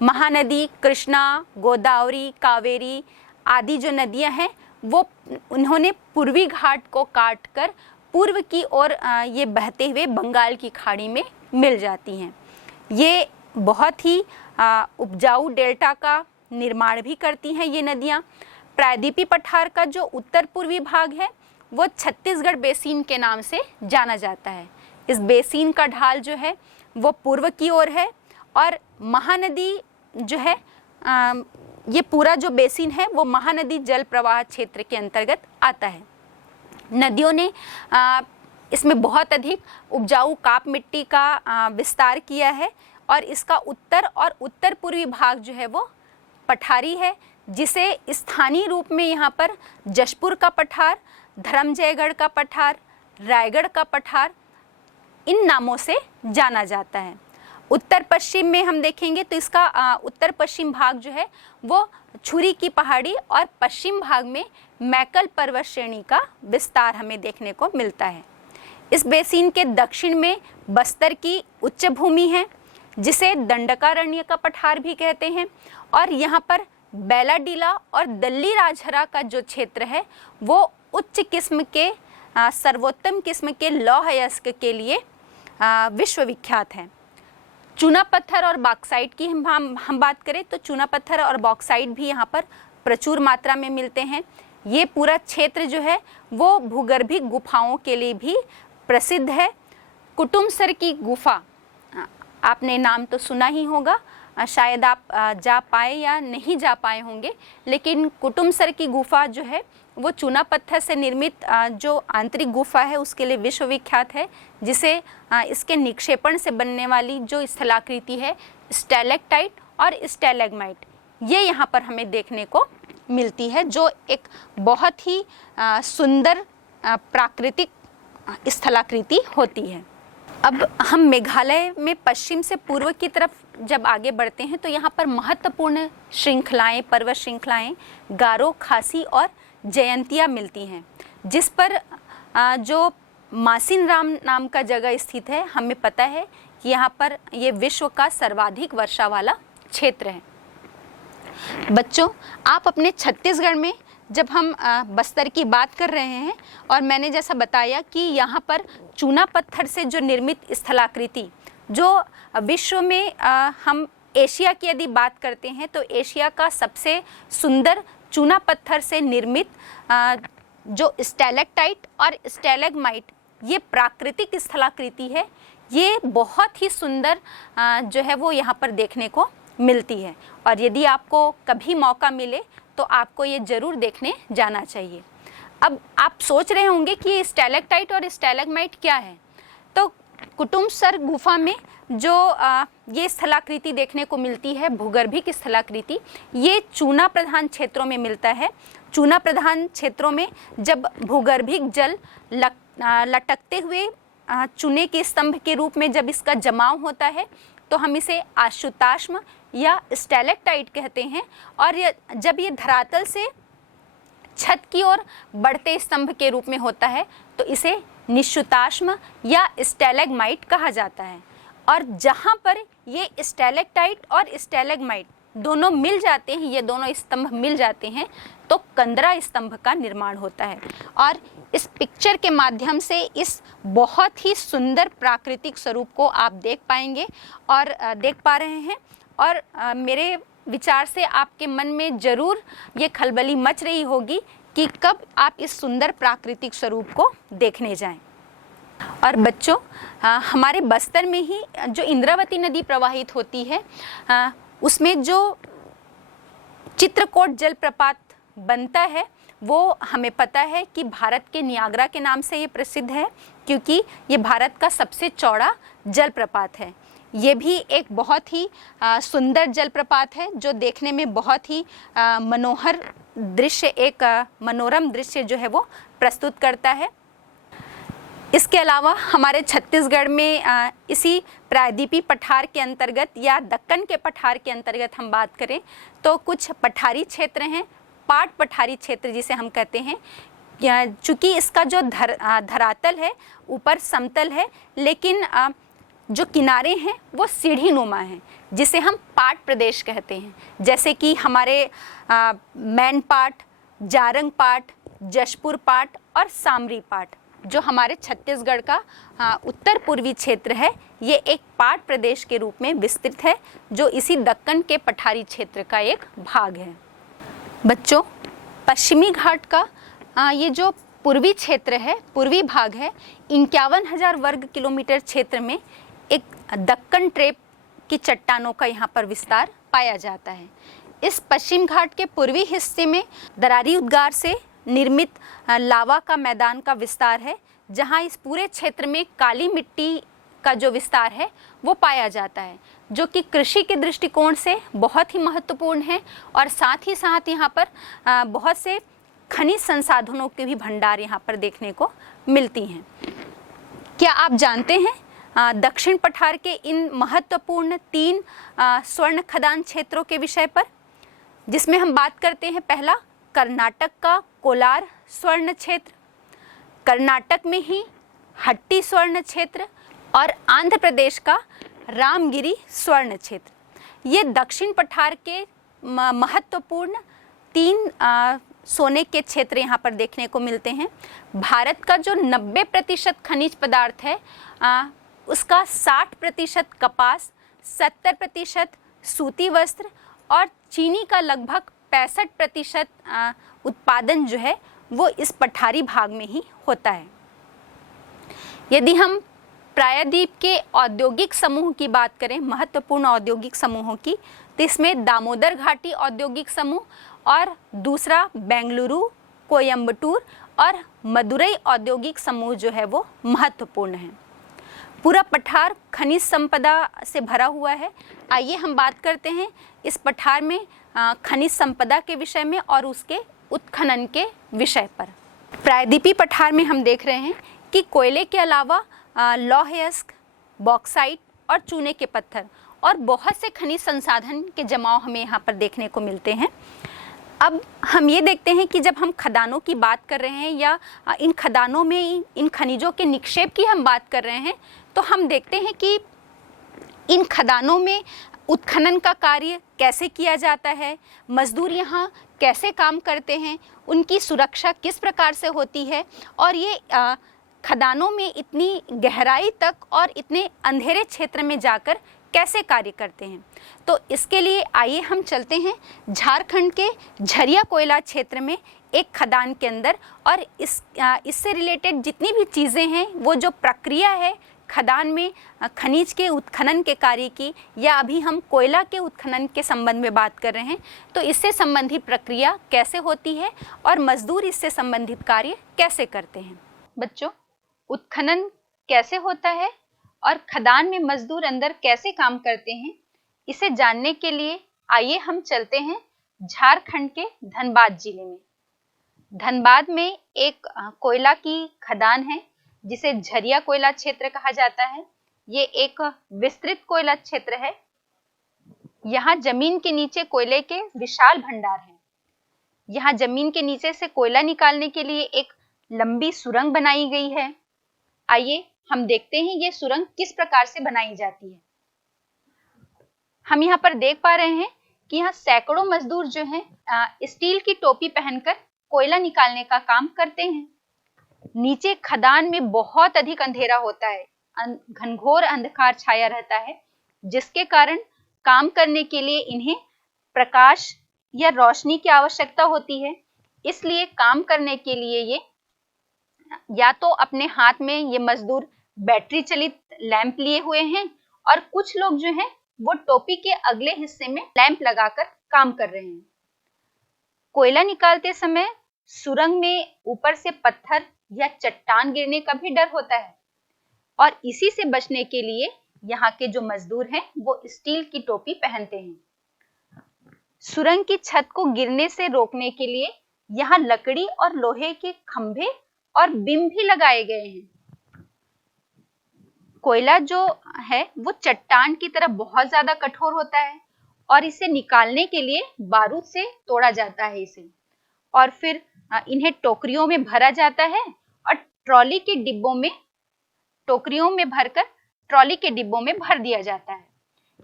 महानदी कृष्णा, गोदावरी, कावेरी आदि जो नदियां हैं वो उन्होंने पूर्वी घाट को काटकर पूर्व की ओर ये बहते हुए बंगाल की खाड़ी में मिल जाती हैं। ये बहुत ही उपजाऊ डेल्टा का निर्माण भी करती हैं ये नदियाँ। प्रायद्वीपीय पठार का जो उत्तर पूर्वी भाग है वो छत्तीसगढ़ बेसिन के नाम से जाना जाता है। इस बेसिन का ढाल जो है वो पूर्व की ओर है और महानदी जो है ये पूरा जो बेसिन है वो महानदी जल प्रवाह क्षेत्र के अंतर्गत आता है। नदियों ने इसमें बहुत अधिक उपजाऊ काप मिट्टी का विस्तार किया है और इसका उत्तर और उत्तर पूर्वी भाग जो है वो पठारी है, जिसे स्थानीय रूप में यहाँ पर जशपुर का पठार, धर्मजयगढ़ का पठार, रायगढ़ का पठार इन नामों से जाना जाता है। उत्तर पश्चिम में हम देखेंगे तो इसका उत्तर पश्चिम भाग जो है वो छुरी की पहाड़ी और पश्चिम भाग में मैकल पर्वत श्रेणी का विस्तार हमें देखने को मिलता है। इस बेसिन के दक्षिण में बस्तर की उच्च भूमि है जिसे दंडकारण्य का पठार भी कहते हैं और यहाँ पर बैलाडीला और दल्ली राजहरा का जो क्षेत्र है वो उच्च किस्म के सर्वोत्तम किस्म के लौह अयस्क के लिए विश्वविख्यात है। चूना पत्थर और बॉक्साइट की हम बात करें तो चूना पत्थर और बॉक्साइट भी यहाँ पर प्रचुर मात्रा में मिलते हैं। ये पूरा क्षेत्र जो है वो भूगर्भिक गुफाओं के लिए भी प्रसिद्ध है। कुटुमसर की गुफा, आपने नाम तो सुना ही होगा, शायद आप जा पाए या नहीं जा पाए होंगे, लेकिन कुटुमसर की गुफा जो है वो चूना पत्थर से निर्मित जो आंतरिक गुफा है उसके लिए विश्वविख्यात है, जिसे इसके निक्षेपण से बनने वाली जो स्थलाकृति है स्टैलेक्टाइट और स्टैलेग्माइट ये यहाँ पर हमें देखने को मिलती है, जो एक बहुत ही सुंदर प्राकृतिक स्थलाकृति होती है। अब हम मेघालय में पश्चिम से पूर्व की तरफ जब आगे बढ़ते हैं तो यहाँ पर महत्वपूर्ण श्रृंखलाएं, पर्वत श्रृंखलाएं गारो, खासी और जयंतिया मिलती हैं, जिस पर जो मासिन राम नाम का जगह स्थित है। हमें पता है कि यहाँ पर ये विश्व का सर्वाधिक वर्षा वाला क्षेत्र है। बच्चों, आप अपने छत्तीसगढ़ में जब हम बस्तर की बात कर रहे हैं और मैंने जैसा बताया कि यहाँ पर चूना पत्थर से जो निर्मित स्थलाकृति, जो विश्व में हम एशिया की यदि बात करते हैं तो एशिया का सबसे सुंदर चूना पत्थर से निर्मित जो स्टैलेक्टाइट और स्टैलेग्माइट ये प्राकृतिक स्थलाकृति है, ये बहुत ही सुंदर जो है वो यहाँ पर देखने को मिलती है। और यदि आपको कभी मौका मिले तो आपको ये ज़रूर देखने जाना चाहिए। अब आप सोच रहे होंगे कि स्टैलेक्टाइट और स्टैलेग्माइट क्या है, तो कुटुमसर गुफा में जो ये स्थलाकृति देखने को मिलती है, भूगर्भिक स्थलाकृति, ये चूना प्रधान क्षेत्रों में मिलता है। चूना प्रधान क्षेत्रों में जब भूगर्भिक जल लटकते हुए चूने के स्तंभ के रूप में जब इसका जमाव होता है तो हम इसे आशुताश्म या स्टैलेक्टाइट कहते हैं। और जब ये धरातल से छत की ओर बढ़ते स्तंभ के रूप में होता है तो इसे निश्चुताश्म या स्टैलेग्माइट कहा जाता है। और जहाँ पर ये स्टैलेक्टाइट और स्टैलेग्माइट दोनों मिल जाते हैं, ये दोनों स्तंभ मिल जाते हैं, तो कंदरा स्तंभ का निर्माण होता है। और इस पिक्चर के माध्यम से इस बहुत ही सुंदर प्राकृतिक स्वरूप को आप देख पाएंगे और देख पा रहे हैं। और मेरे विचार से आपके मन में ज़रूर ये खलबली मच रही होगी कि कब आप इस सुंदर प्राकृतिक स्वरूप को देखने जाएं। और बच्चों, हमारे बस्तर में ही जो इंद्रावती नदी प्रवाहित होती है उसमें जो चित्रकोट जलप्रपात बनता है वो हमें पता है कि भारत के नियाग्रा के नाम से ये प्रसिद्ध है, क्योंकि ये भारत का सबसे चौड़ा जलप्रपात है। ये भी एक बहुत ही सुंदर जलप्रपात है जो देखने में बहुत ही मनोहर दृश्य, एक मनोरम दृश्य जो है वो प्रस्तुत करता है। इसके अलावा हमारे छत्तीसगढ़ में इसी प्रायद्वीपी पठार के अंतर्गत या दक्कन के पठार के अंतर्गत हम बात करें तो कुछ पठारी क्षेत्र हैं, पाट पठारी क्षेत्र जिसे हम कहते हैं। चूँकि इसका जो धरातल है ऊपर समतल है, लेकिन जो किनारे हैं वो सीढ़ी नुमा हैं, जिसे हम पाट प्रदेश कहते हैं। जैसे कि हमारे मैन पाट, जारंग पाट, जशपुर पाट और सामरी पाट, जो हमारे छत्तीसगढ़ का उत्तर पूर्वी क्षेत्र है, ये एक पाट प्रदेश के रूप में विस्तृत है, जो इसी दक्कन के पठारी क्षेत्र का एक भाग है। बच्चों, पश्चिमी घाट का ये जो पूर्वी क्षेत्र है, पूर्वी भाग है, 51,000 वर्ग किलोमीटर क्षेत्र में एक दक्कन ट्रेप की चट्टानों का यहाँ पर विस्तार पाया जाता है। इस पश्चिम घाट के पूर्वी हिस्से में दरारी उद्गार से निर्मित लावा का मैदान का विस्तार है, जहाँ इस पूरे क्षेत्र में काली मिट्टी का जो विस्तार है वो पाया जाता है, जो कि कृषि के दृष्टिकोण से बहुत ही महत्वपूर्ण है और साथ ही साथ यहाँ पर बहुत से खनिज संसाधनों के भी भंडार यहाँ पर देखने को मिलती हैं। क्या आप जानते हैं दक्षिण पठार के इन महत्वपूर्ण 3 स्वर्ण खदान क्षेत्रों के विषय पर, जिसमें हम बात करते हैं पहला कर्नाटक का कोलार स्वर्ण क्षेत्र, कर्नाटक में ही हट्टी स्वर्ण क्षेत्र और आंध्र प्रदेश का रामगिरी स्वर्ण क्षेत्र। ये दक्षिण पठार के महत्वपूर्ण 3 सोने के क्षेत्र यहाँ पर देखने को मिलते हैं। भारत का जो 90% खनिज पदार्थ है उसका 60% कपास, 70% सूती वस्त्र और चीनी का लगभग 65% उत्पादन जो है वो इस पठारी भाग में ही होता है। यदि हम प्रायद्वीप के औद्योगिक समूह की बात करें, महत्वपूर्ण औद्योगिक समूहों की, तो इसमें दामोदर घाटी औद्योगिक समूह और दूसरा बेंगलुरु, कोयम्बटूर और मदुरई औद्योगिक समूह जो है वो महत्वपूर्ण है। पूरा पठार खनिज संपदा से भरा हुआ है। आइए हम बात करते हैं इस पठार में खनिज संपदा के विषय में और उसके उत्खनन के विषय पर। प्रायद्वीपी पठार में हम देख रहे हैं कि कोयले के अलावा लौह अयस्क, बॉक्साइट और चूने के पत्थर और बहुत से खनिज संसाधन के जमाव हमें यहाँ पर देखने को मिलते हैं। अब हम ये देखते हैं कि जब हम खदानों की बात कर रहे हैं या इन खदानों में इन खनिजों के निक्षेप की हम बात कर रहे हैं, तो हम देखते हैं कि इन खदानों में उत्खनन का कार्य कैसे किया जाता है, मजदूर यहाँ कैसे काम करते हैं, उनकी सुरक्षा किस प्रकार से होती है और ये खदानों में इतनी गहराई तक और इतने अंधेरे क्षेत्र में जाकर कैसे कार्य करते हैं। तो इसके लिए आइए हम चलते हैं झारखंड के झरिया कोयला क्षेत्र में एक खदान के अंदर, और इससे रिलेटेड जितनी भी चीज़ें हैं, वो जो प्रक्रिया है खदान में खनिज के उत्खनन के कार्य की, या अभी हम कोयला के उत्खनन के संबंध में बात कर रहे हैं, तो इससे संबंधित प्रक्रिया कैसे होती है और मजदूर इससे संबंधित कार्य कैसे करते हैं। बच्चों, उत्खनन कैसे होता है और खदान में मजदूर अंदर कैसे काम करते हैं, इसे जानने के लिए आइए हम चलते हैं झारखंड के धनबाद जिले में। धनबाद में एक कोयला की खदान है जिसे झरिया कोयला क्षेत्र कहा जाता है। ये एक विस्तृत कोयला क्षेत्र है। यहाँ जमीन के नीचे कोयले के विशाल भंडार हैं। यहाँ जमीन के नीचे से कोयला निकालने के लिए एक लंबी सुरंग बनाई गई है। आइए हम देखते हैं ये सुरंग किस प्रकार से बनाई जाती है। हम यहाँ पर देख पा रहे हैं कि यहाँ सैकड़ों मजदूर जो हैं स्टील की टोपी पहनकर कोयला निकालने का काम करते हैं। नीचे खदान में बहुत अधिक अंधेरा होता है, घनघोर अंधकार छाया रहता है, जिसके कारण काम करने के लिए इन्हें प्रकाश या रोशनी की आवश्यकता होती है। इसलिए काम करने के लिए ये या तो अपने हाथ में ये मजदूर बैटरी चलित लैंप लिए हुए हैं, और कुछ लोग जो हैं वो टोपी के अगले हिस्से में लैंप लगाकर काम कर रहे हैं। कोयला निकालते समय सुरंग में ऊपर से पत्थर या चट्टान गिरने का भी डर होता है, और इसी से बचने के लिए यहाँ के जो मजदूर हैं वो स्टील की टोपी पहनते हैं। सुरंग की छत को गिरने से रोकने के लिए यहाँ लकड़ी और लोहे के खंभे और बीम भी लगाए गए हैं। कोयला जो है वो चट्टान की तरह बहुत ज्यादा कठोर होता है और इसे निकालने के लिए बारूद से तोड़ा जाता है इसे, और फिर इन्हें टोकरियों में भरा जाता है और टोकरियों में भरकर ट्रॉली के डिब्बों में भर दिया जाता है।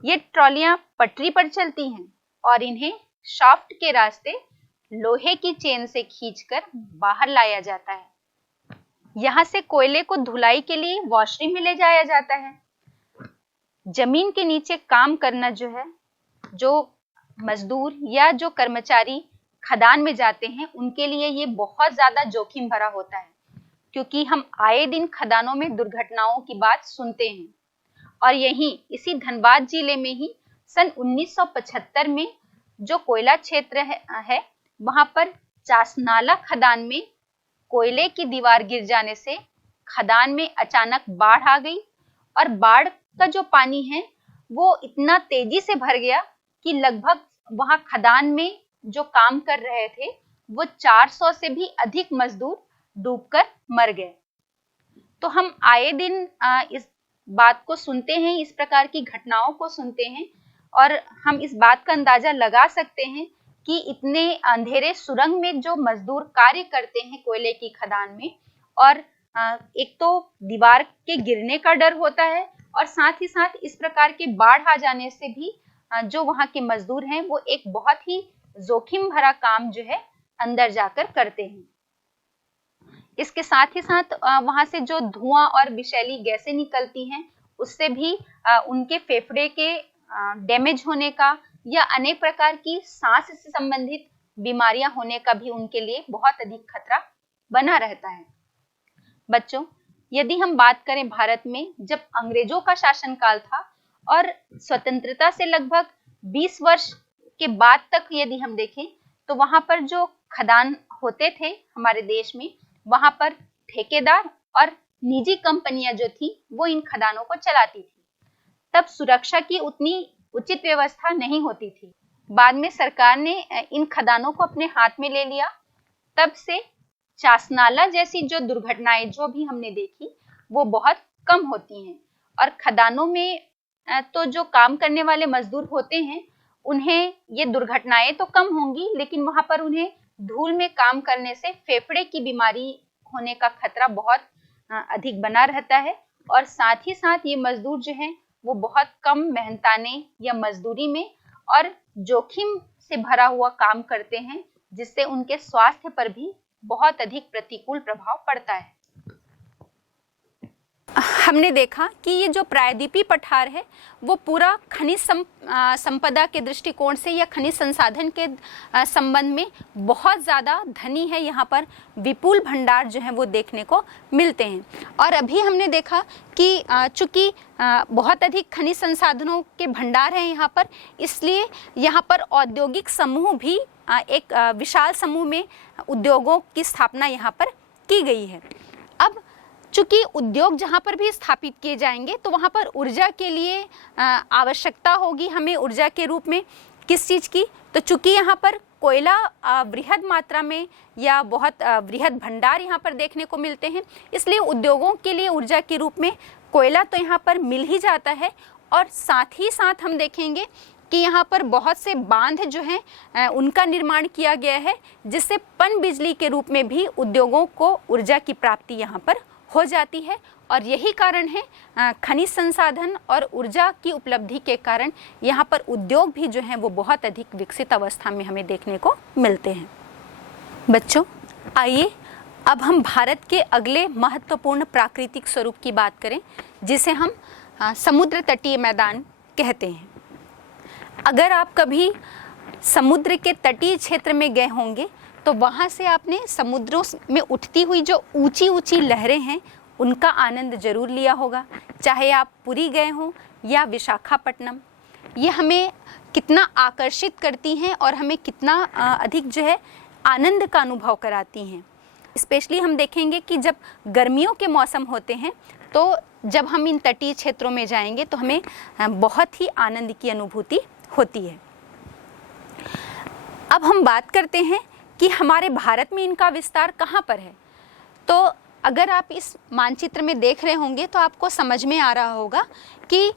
ये ट्रॉलियां पटरी पर चलती हैं और इन्हें शाफ्ट के रास्ते लोहे की चेन से खींचकर बाहर लाया जाता है। यहाँ से कोयले को धुलाई के लिए वॉशरूम में ले जाया जाता है। जमीन के नीचे काम करना जो मजदूर या जो कर्मचारी खदान में जाते हैं उनके लिए ये बहुत ज्यादा जोखिम भरा होता है, क्योंकि हम आए दिन खदानों में दुर्घटनाओं की बात सुनते हैं। और यहीं इसी धनबाद जिले में ही सन 1975 में जो कोयला क्षेत्र है वहां पर चासनाला खदान में कोयले की दीवार गिर जाने से खदान में अचानक बाढ़ आ गई और बाढ़ का जो पानी है वो इतना तेजी से भर गया कि लगभग वहां खदान में जो काम कर रहे थे वो 400 से भी अधिक मजदूर डूबकर मर गए। तो हम आए दिन इस बात को सुनते हैं, इस प्रकार की घटनाओं को सुनते हैं, और हम इस बात का अंदाजा लगा सकते हैं कि इतने अंधेरे सुरंग में जो मजदूर कार्य करते हैं कोयले की खदान में, और एक तो दीवार के गिरने का डर होता है और साथ ही साथ इस प्रकार के बाढ़ आ जाने से भी जो वहाँ के मजदूर हैं वो एक बहुत ही जोखिम भरा काम जो है अंदर जाकर करते हैं। इसके साथ ही साथ वहाँ से जो धुआं और विषैली गैसें निकलती हैं उससे भी उनके फेफड़े के डैमेज होने का या अनेक प्रकार की सांस से संबंधित बीमारियां होने का भी उनके लिए बहुत अधिक खतरा बना रहता है। बच्चों, यदि हम बात करें भारत में जब अंग्रेजों का शासनकाल था और स्वतंत्रता से लगभग 20 वर्ष के बाद तक यदि हम देखें तो वहां पर जो खदान होते थे हमारे देश में, वहां पर ठेकेदार और निजी कंपनियां जो थी वो इन खदानों को चलाती थी। तब सुरक्षा की उतनी उचित व्यवस्था नहीं होती थी। बाद में सरकार ने इन खदानों को अपने हाथ में ले लिया। तब से चासनाला जैसी जो दुर्घटनाएं जो भी हमने देखी वो बहुत कम होती हैं, और खदानों में तो जो काम करने वाले मजदूर होते हैं उन्हें ये दुर्घटनाएं तो कम होंगी, लेकिन वहां पर उन्हें धूल में काम करने से फेफड़े की बीमारी होने का खतरा बहुत अधिक बना रहता है। और साथ ही साथ ये मजदूर जो हैं वो बहुत कम मेहनताने या मजदूरी में और जोखिम से भरा हुआ काम करते हैं, जिससे उनके स्वास्थ्य पर भी बहुत अधिक प्रतिकूल प्रभाव पड़ता है। हमने देखा कि ये जो प्रायद्वीपीय पठार है वो पूरा खनिज संपदा के दृष्टिकोण से या खनिज संसाधन के संबंध में बहुत ज़्यादा धनी है। यहाँ पर विपुल भंडार जो है वो देखने को मिलते हैं। और अभी हमने देखा कि चूँकि बहुत अधिक खनिज संसाधनों के भंडार हैं यहाँ पर, इसलिए यहाँ पर औद्योगिक समूह भी एक विशाल समूह में उद्योगों की स्थापना यहाँ पर की गई है। अब चूँकि उद्योग जहाँ पर भी स्थापित किए जाएंगे तो वहाँ पर ऊर्जा के लिए आवश्यकता होगी हमें ऊर्जा के रूप में किस चीज़ की, तो चूँकि यहाँ पर कोयला बृहद मात्रा में या बहुत बृहद भंडार यहाँ पर देखने को मिलते हैं, इसलिए उद्योगों के लिए ऊर्जा के रूप में कोयला तो यहाँ पर मिल ही जाता है। और साथ ही साथ हम देखेंगे कि यहाँ पर बहुत से बांध जो हैं उनका निर्माण किया गया है, जिससे पन बिजली के रूप में भी उद्योगों को ऊर्जा की प्राप्ति यहाँ पर हो जाती है। और यही कारण है खनिज संसाधन और ऊर्जा की उपलब्धि के कारण यहाँ पर उद्योग भी जो हैं वो बहुत अधिक विकसित अवस्था में हमें देखने को मिलते हैं। बच्चों, आइए अब हम भारत के अगले महत्वपूर्ण प्राकृतिक स्वरूप की बात करें, जिसे हम समुद्र तटीय मैदान कहते हैं। अगर आप कभी समुद्र के तटीय क्षेत्र में गए होंगे तो वहाँ से आपने समुद्रों में उठती हुई जो ऊंची ऊंची लहरें हैं उनका आनंद जरूर लिया होगा, चाहे आप पुरी गए हों या विशाखापट्टनम। ये हमें कितना आकर्षित करती हैं और हमें कितना अधिक जो है आनंद का अनुभव कराती हैं। स्पेशली हम देखेंगे कि जब गर्मियों के मौसम होते हैं तो जब हम इन तटीय क्षेत्रों में जाएंगे तो हमें बहुत ही आनंद की अनुभूति होती है। अब हम बात करते हैं कि हमारे भारत में इनका विस्तार कहाँ पर है। तो अगर आप इस मानचित्र में देख रहे होंगे तो आपको समझ में आ रहा होगा कि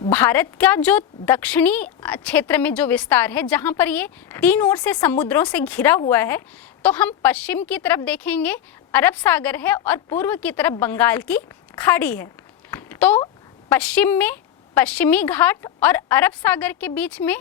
भारत का जो दक्षिणी क्षेत्र में जो विस्तार है, जहाँ पर ये तीन ओर से समुद्रों से घिरा हुआ है, तो हम पश्चिम की तरफ देखेंगे अरब सागर है और पूर्व की तरफ बंगाल की खाड़ी है। तो पश्चिम में पश्चिमी घाट और अरब सागर के बीच में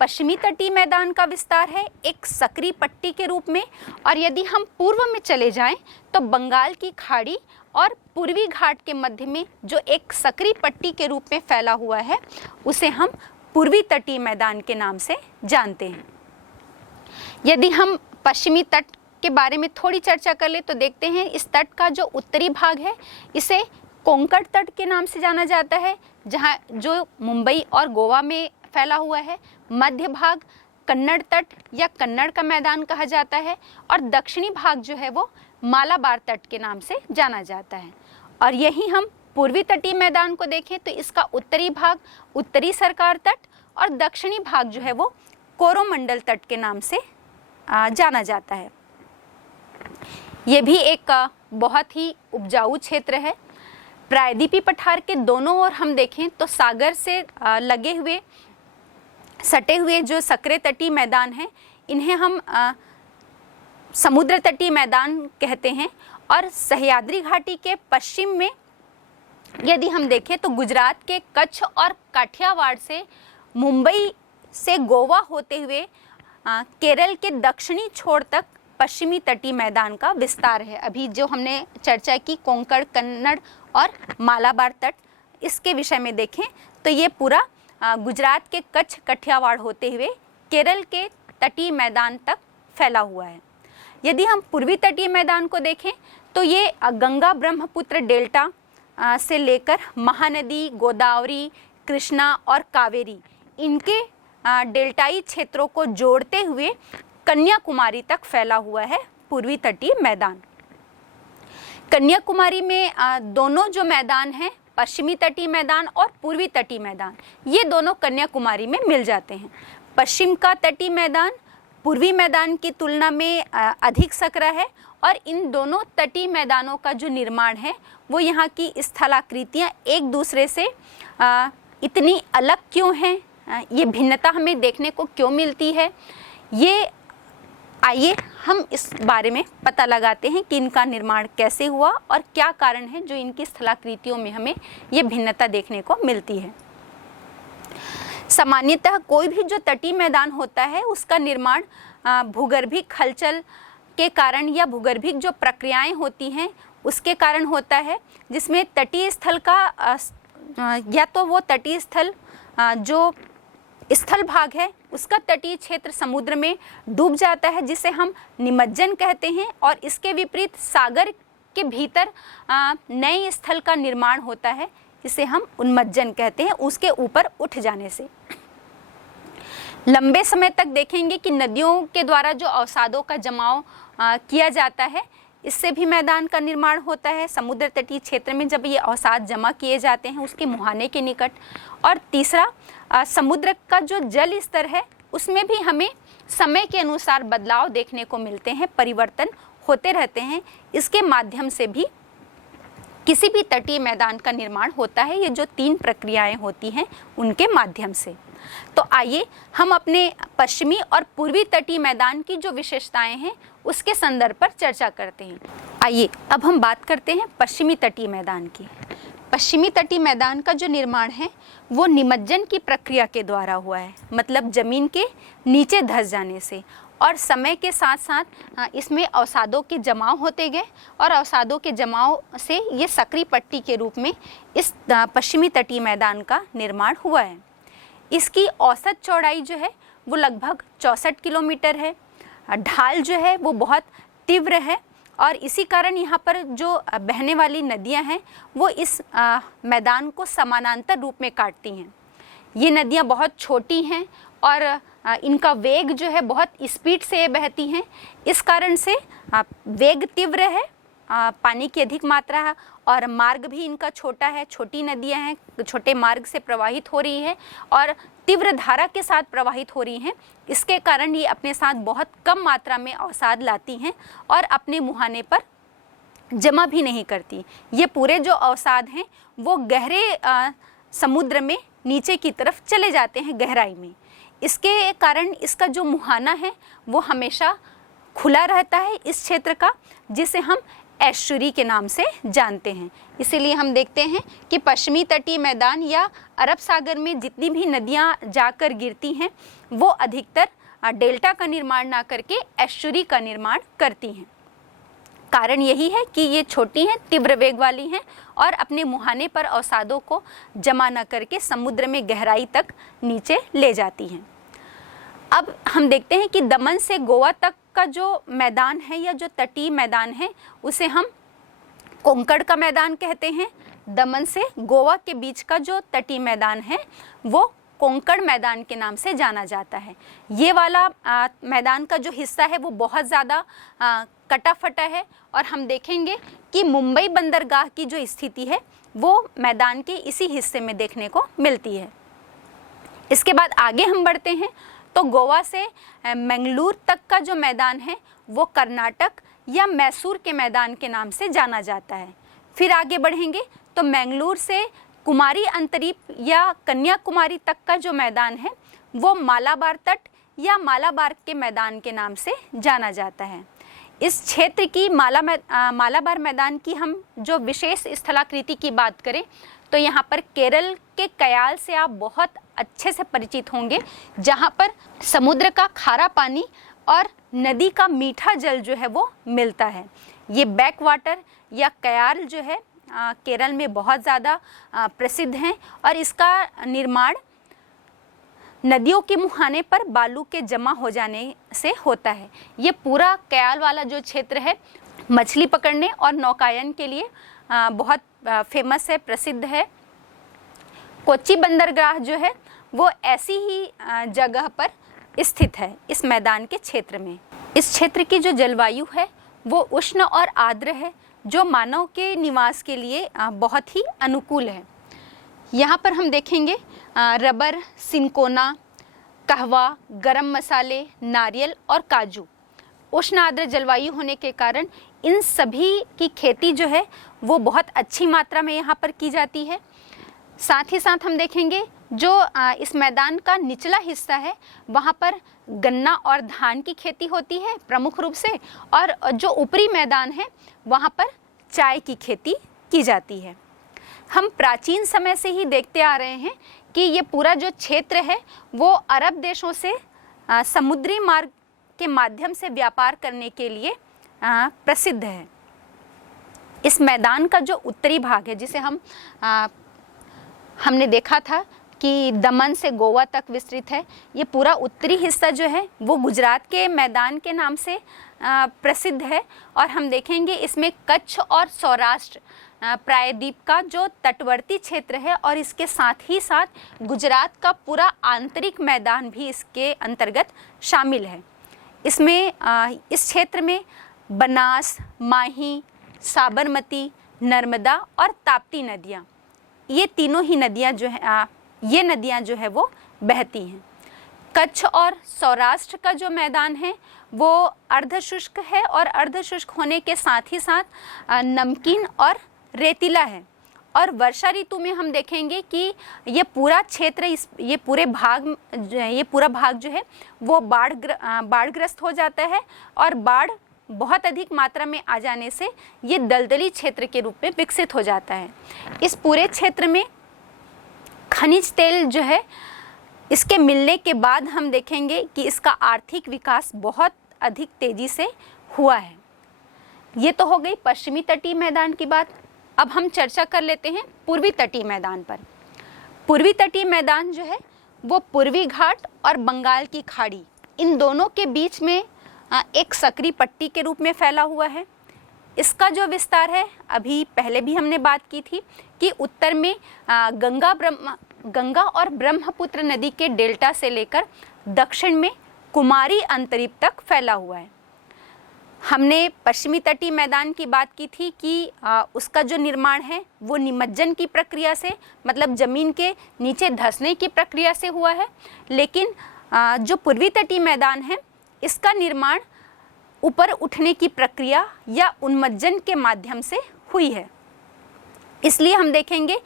पश्चिमी तटीय मैदान का विस्तार है एक सक्रिय पट्टी के रूप में, और यदि हम पूर्व में चले जाएं तो बंगाल की खाड़ी और पूर्वी घाट के मध्य में जो एक सक्रिय पट्टी के रूप में फैला हुआ है उसे हम पूर्वी तटीय मैदान के नाम से जानते हैं। यदि हम पश्चिमी तट के बारे में थोड़ी चर्चा कर ले तो देखते हैं इस तट का जो उत्तरी भाग है इसे कोंकण तट के नाम से जाना जाता है, जहाँ जो मुंबई और गोवा में फैला हुआ है। मध्य भाग कन्नड़ तट या कन्नड़ का मैदान कहा जाता है, और दक्षिणी भाग जो है वो मालाबार तट के नाम से जाना जाता है। और यही हम पूर्वी तटीय मैदान को देखें तो इसका उत्तरी भाग उत्तरी सरकार तट और दक्षिणी भाग जो है वो कोरोमंडल तट के नाम से जाना जाता है। ये भी एक बहुत ही उपजाऊ क्षेत्र है। प्रायद्वीपीय पठार के दोनों ओर हम देखें तो सागर से लगे हुए सटे हुए जो सक्रिय तटीय मैदान हैं इन्हें हम समुद्र तटीय मैदान कहते हैं। और सह्याद्री घाटी के पश्चिम में यदि हम देखें तो गुजरात के कच्छ और काठियावाड़ से मुंबई से गोवा होते हुए केरल के दक्षिणी छोर तक पश्चिमी तटीय मैदान का विस्तार है। अभी जो हमने चर्चा की कोंकण कन्नड़ और मालाबार तट, इसके विषय में देखें तो ये पूरा गुजरात के कच्छ काठियावाड़ होते हुए केरल के तटीय मैदान तक फैला हुआ है। यदि हम पूर्वी तटीय मैदान को देखें तो ये गंगा ब्रह्मपुत्र डेल्टा से लेकर महानदी, गोदावरी, कृष्णा और कावेरी इनके डेल्टाई क्षेत्रों को जोड़ते हुए कन्याकुमारी तक फैला हुआ है पूर्वी तटीय मैदान। कन्याकुमारी में दोनों जो मैदान हैं, पश्चिमी तटीय मैदान और पूर्वी तटीय मैदान, ये दोनों कन्याकुमारी में मिल जाते हैं। पश्चिम का तटीय मैदान पूर्वी मैदान की तुलना में अधिक सकरा है, और इन दोनों तटीय मैदानों का जो निर्माण है वो यहाँ की स्थलाकृतियाँ एक दूसरे से इतनी अलग क्यों हैं, ये भिन्नता हमें देखने को क्यों मिलती है, ये आइए हम इस बारे में पता लगाते हैं कि इनका निर्माण कैसे हुआ और क्या कारण है जो इनकी स्थलाकृतियों में हमें ये भिन्नता देखने को मिलती है। सामान्यतः कोई भी जो तटीय मैदान होता है उसका निर्माण भूगर्भिक हलचल के कारण या भूगर्भिक जो प्रक्रियाएं होती हैं उसके कारण होता है, जिसमें तटीय स्थल का या तो वो तटीय स्थल जो स्थल भाग है उसका तटीय क्षेत्र समुद्र में डूब जाता है जिसे हम निमज्जन कहते हैं, और इसके विपरीत सागर के भीतर नए स्थल का निर्माण होता है जिसे हम उन्मज्जन कहते हैं, उसके ऊपर उठ जाने से। लंबे समय तक देखेंगे कि नदियों के द्वारा जो अवसादों का जमाव किया जाता है इससे भी मैदान का निर्माण होता है समुद्र तटीय क्षेत्र में जब ये अवसाद जमा किए जाते हैं उसके मुहाने के निकट। और तीसरा, समुद्र का जो जल स्तर है उसमें भी हमें समय के अनुसार बदलाव देखने को मिलते हैं, परिवर्तन होते रहते हैं। इसके माध्यम से भी किसी भी तटीय मैदान का निर्माण होता है, ये जो तीन प्रक्रियाएं होती हैं उनके माध्यम से। तो आइए हम अपने पश्चिमी और पूर्वी तटीय मैदान की जो विशेषताएं हैं उसके संदर्भ पर चर्चा करते हैं। आइए अब हम बात करते हैं पश्चिमी तटीय मैदान की। पश्चिमी तटीय मैदान का जो निर्माण है वो निमज्जन की प्रक्रिया के द्वारा हुआ है, मतलब जमीन के नीचे धंस जाने से, और समय के साथ साथ इसमें अवसादों के जमाव होते गए और अवसादों के जमाव से ये सक्रिय पट्टी के रूप में इस पश्चिमी तटीय मैदान का निर्माण हुआ है। इसकी औसत चौड़ाई जो है वो लगभग 64 किलोमीटर है। ढाल जो है वो बहुत तीव्र है, और इसी कारण यहाँ पर जो बहने वाली नदियाँ हैं वो इस मैदान को समानांतर रूप में काटती हैं। ये नदियाँ बहुत छोटी हैं और इनका वेग जो है बहुत स्पीड से बहती हैं, इस कारण से वेग तीव्र है पानी की अधिक मात्रा है और मार्ग भी इनका छोटा है, छोटी नदियां हैं, छोटे मार्ग से प्रवाहित हो रही है और तीव्र धारा के साथ प्रवाहित हो रही हैं। इसके कारण ये अपने साथ बहुत कम मात्रा में अवसाद लाती हैं और अपने मुहाने पर जमा भी नहीं करती। ये पूरे जो अवसाद हैं वो गहरे समुद्र में नीचे की तरफ चले जाते हैं गहराई में। इसके कारण इसका जो मुहाना है वो हमेशा खुला रहता है इस क्षेत्र का, जिसे हम एस्चुरी के नाम से जानते हैं। इसीलिए हम देखते हैं कि पश्चिमी तटीय मैदान या अरब सागर में जितनी भी नदियां जाकर गिरती हैं वो अधिकतर डेल्टा का निर्माण ना करके एस्चुरी का निर्माण करती हैं। कारण यही है कि ये छोटी हैं, तीव्र वेग वाली हैं और अपने मुहाने पर अवसादों को जमा न करके समुद्र में गहराई तक नीचे ले जाती हैं। अब हम देखते हैं कि दमन से गोवा तक का जो मैदान है या जो तटीय मैदान है उसे हम कोंकण का मैदान कहते हैं। दमन से गोवा के बीच का जो तटीय मैदान है वो कोंकण मैदान के नाम से जाना जाता है। ये वाला मैदान का जो हिस्सा है वो बहुत ज़्यादा कटा फटा है और हम देखेंगे कि मुंबई बंदरगाह की जो स्थिति है वो मैदान के इसी हिस्से में देखने को मिलती है। इसके बाद आगे हम बढ़ते हैं तो गोवा से मंगलूर तक का जो मैदान है वो कर्नाटक या मैसूर के मैदान के नाम से जाना जाता है। फिर आगे बढ़ेंगे तो मंगलूर से कुमारी अंतरीप या कन्याकुमारी तक का जो मैदान है वो मालाबार तट या मालाबार के मैदान के नाम से जाना जाता है। इस क्षेत्र की मालाबार मैदान की हम जो विशेष स्थलाकृति की बात करें तो यहाँ पर केरल के कयाल से आप बहुत अच्छे से परिचित होंगे, जहाँ पर समुद्र का खारा पानी और नदी का मीठा जल जो है वो मिलता है। ये बैक वाटर या कयाल जो है केरल में बहुत ज़्यादा प्रसिद्ध हैं और इसका निर्माण नदियों के मुहाने पर बालू के जमा हो जाने से होता है। ये पूरा कयाल वाला जो क्षेत्र है मछली पकड़ने और नौकायन के लिए बहुत फेमस है, प्रसिद्ध है। कोच्चि बंदरगाह जो है वो ऐसी ही जगह पर स्थित है इस मैदान के क्षेत्र में। इस क्षेत्र की जो जलवायु है वो उष्ण और आर्द्र है, जो मानव के निवास के लिए बहुत ही अनुकूल है। यहाँ पर हम देखेंगे रबर, सिनकोना, कहवा, गरम मसाले, नारियल और काजू। उष्ण आर्द्र जलवायु होने के कारण इन सभी की खेती जो है वो बहुत अच्छी मात्रा में यहाँ पर की जाती है। साथ ही साथ हम देखेंगे जो इस मैदान का निचला हिस्सा है वहाँ पर गन्ना और धान की खेती होती है प्रमुख रूप से, और जो ऊपरी मैदान है वहाँ पर चाय की खेती की जाती है। हम प्राचीन समय से ही देखते आ रहे हैं कि ये पूरा जो क्षेत्र है वो अरब देशों से समुद्री मार्ग के माध्यम से व्यापार करने के लिए प्रसिद्ध है। इस मैदान का जो उत्तरी भाग है जिसे हमने देखा था कि दमन से गोवा तक विस्तृत है, ये पूरा उत्तरी हिस्सा जो है वो गुजरात के मैदान के नाम से प्रसिद्ध है। और हम देखेंगे इसमें कच्छ और सौराष्ट्र प्रायद्वीप का जो तटवर्ती क्षेत्र है और इसके साथ ही साथ गुजरात का पूरा आंतरिक मैदान भी इसके अंतर्गत शामिल है। इसमें इस क्षेत्र में बनास, माही, साबरमती, नर्मदा और ताप्ती नदियाँ, ये तीनों ही नदियाँ जो है वो बहती हैं। कच्छ और सौराष्ट्र का जो मैदान है वो अर्धशुष्क है और अर्धशुष्क होने के साथ ही साथ नमकीन और रेतीला है। और वर्षा ऋतु में हम देखेंगे कि ये पूरा क्षेत्र ये पूरा भाग जो है वो बाढ़ग्रस्त हो जाता है और बाढ़ बहुत अधिक मात्रा में आ जाने से ये दलदली क्षेत्र के रूप में विकसित हो जाता है। इस पूरे क्षेत्र में खनिज तेल जो है इसके मिलने के बाद हम देखेंगे कि इसका आर्थिक विकास बहुत अधिक तेजी से हुआ है। ये तो हो गई पश्चिमी तटीय मैदान की बात। अब हम चर्चा कर लेते हैं पूर्वी तटीय मैदान पर। पूर्वी तटीय मैदान जो है वो पूर्वी घाट और बंगाल की खाड़ी, इन दोनों के बीच में एक सकरी पट्टी के रूप में फैला हुआ है। इसका जो विस्तार है, अभी पहले भी हमने बात की थी कि उत्तर में गंगा और ब्रह्मपुत्र नदी के डेल्टा से लेकर दक्षिण में कुमारी अंतरीप तक फैला हुआ है। हमने पश्चिमी तटीय मैदान की बात की थी कि उसका जो निर्माण है वो निमज्जन की प्रक्रिया से, मतलब ज़मीन के नीचे धंसने की प्रक्रिया से हुआ है। लेकिन जो पूर्वी तटीय मैदान है इसका निर्माण ऊपर उठने की प्रक्रिया या उन्मज्जन के माध्यम से हुई है। इसलिए हम देखेंगे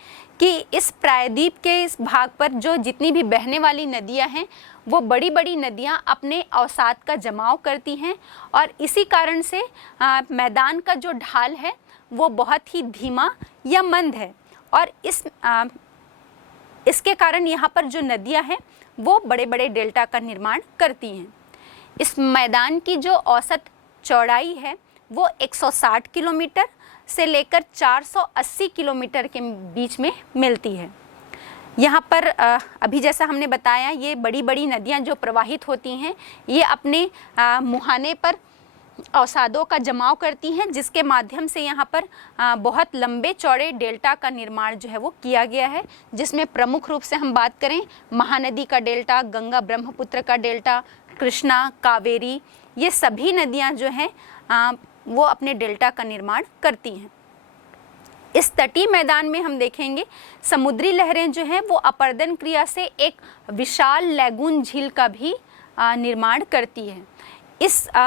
कि इस प्रायद्वीप के इस भाग पर जो जितनी भी बहने वाली नदियां हैं वो बड़ी बड़ी नदियां अपने अवसाद का जमाव करती हैं और इसी कारण से मैदान का जो ढाल है वो बहुत ही धीमा या मंद है और इसके कारण यहाँ पर जो नदियां हैं वो बड़े बड़े डेल्टा का निर्माण करती हैं। इस मैदान की जो औसत चौड़ाई है वो 160 किलोमीटर से लेकर 480 किलोमीटर के बीच में मिलती है। यहाँ पर अभी जैसा हमने बताया ये बड़ी बड़ी नदियाँ जो प्रवाहित होती हैं ये अपने मुहाने पर अवसादों का जमाव करती हैं, जिसके माध्यम से यहाँ पर बहुत लंबे चौड़े डेल्टा का निर्माण जो है वो किया गया है, जिसमें प्रमुख रूप से हम बात करें महानदी का डेल्टा, गंगा ब्रह्मपुत्र का डेल्टा, कृष्णा, कावेरी, ये सभी नदियाँ जो हैं वो अपने डेल्टा का निर्माण करती हैं। इस तटीय मैदान में हम देखेंगे समुद्री लहरें जो हैं वो अपर्दन क्रिया से एक विशाल लैगून झील का भी निर्माण करती है।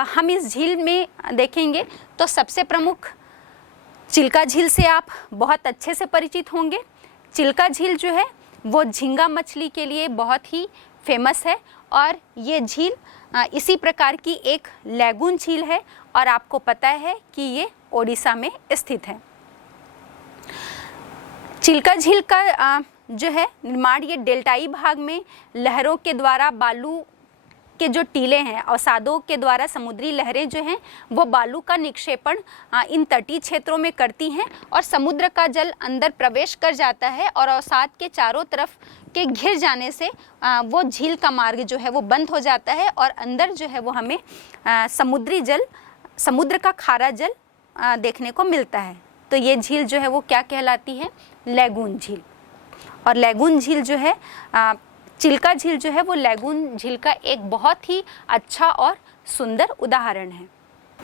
हम इस झील में देखेंगे तो सबसे प्रमुख चिल्का झील से आप बहुत अच्छे से परिचित होंगे। चिल्का झील जो है वो झींगा मछली के लिए बहुत ही फेमस है और ये झील इसी प्रकार की एक लैगून झील है और आपको पता है कि ये ओडिशा में स्थित है। चिल्का झील का जो है निर्माण ये डेल्टाई भाग में लहरों के द्वारा बालू के जो टीले हैं, अवसादों के द्वारा समुद्री लहरें जो हैं वो बालू का निक्षेपण इन तटीय क्षेत्रों में करती हैं और समुद्र का जल अंदर प्रवेश कर जाता है और अवसाद के चारों तरफ के घिर जाने से वो झील का मार्ग जो है वो बंद हो जाता है और अंदर जो है वो हमें समुद्र का खारा जल देखने को मिलता है। तो ये झील जो है वो क्या कहलाती है? लैगून झील। और लैगून झील जो है चिल्का झील जो है वो लैगून झील का एक बहुत ही अच्छा और सुंदर उदाहरण है।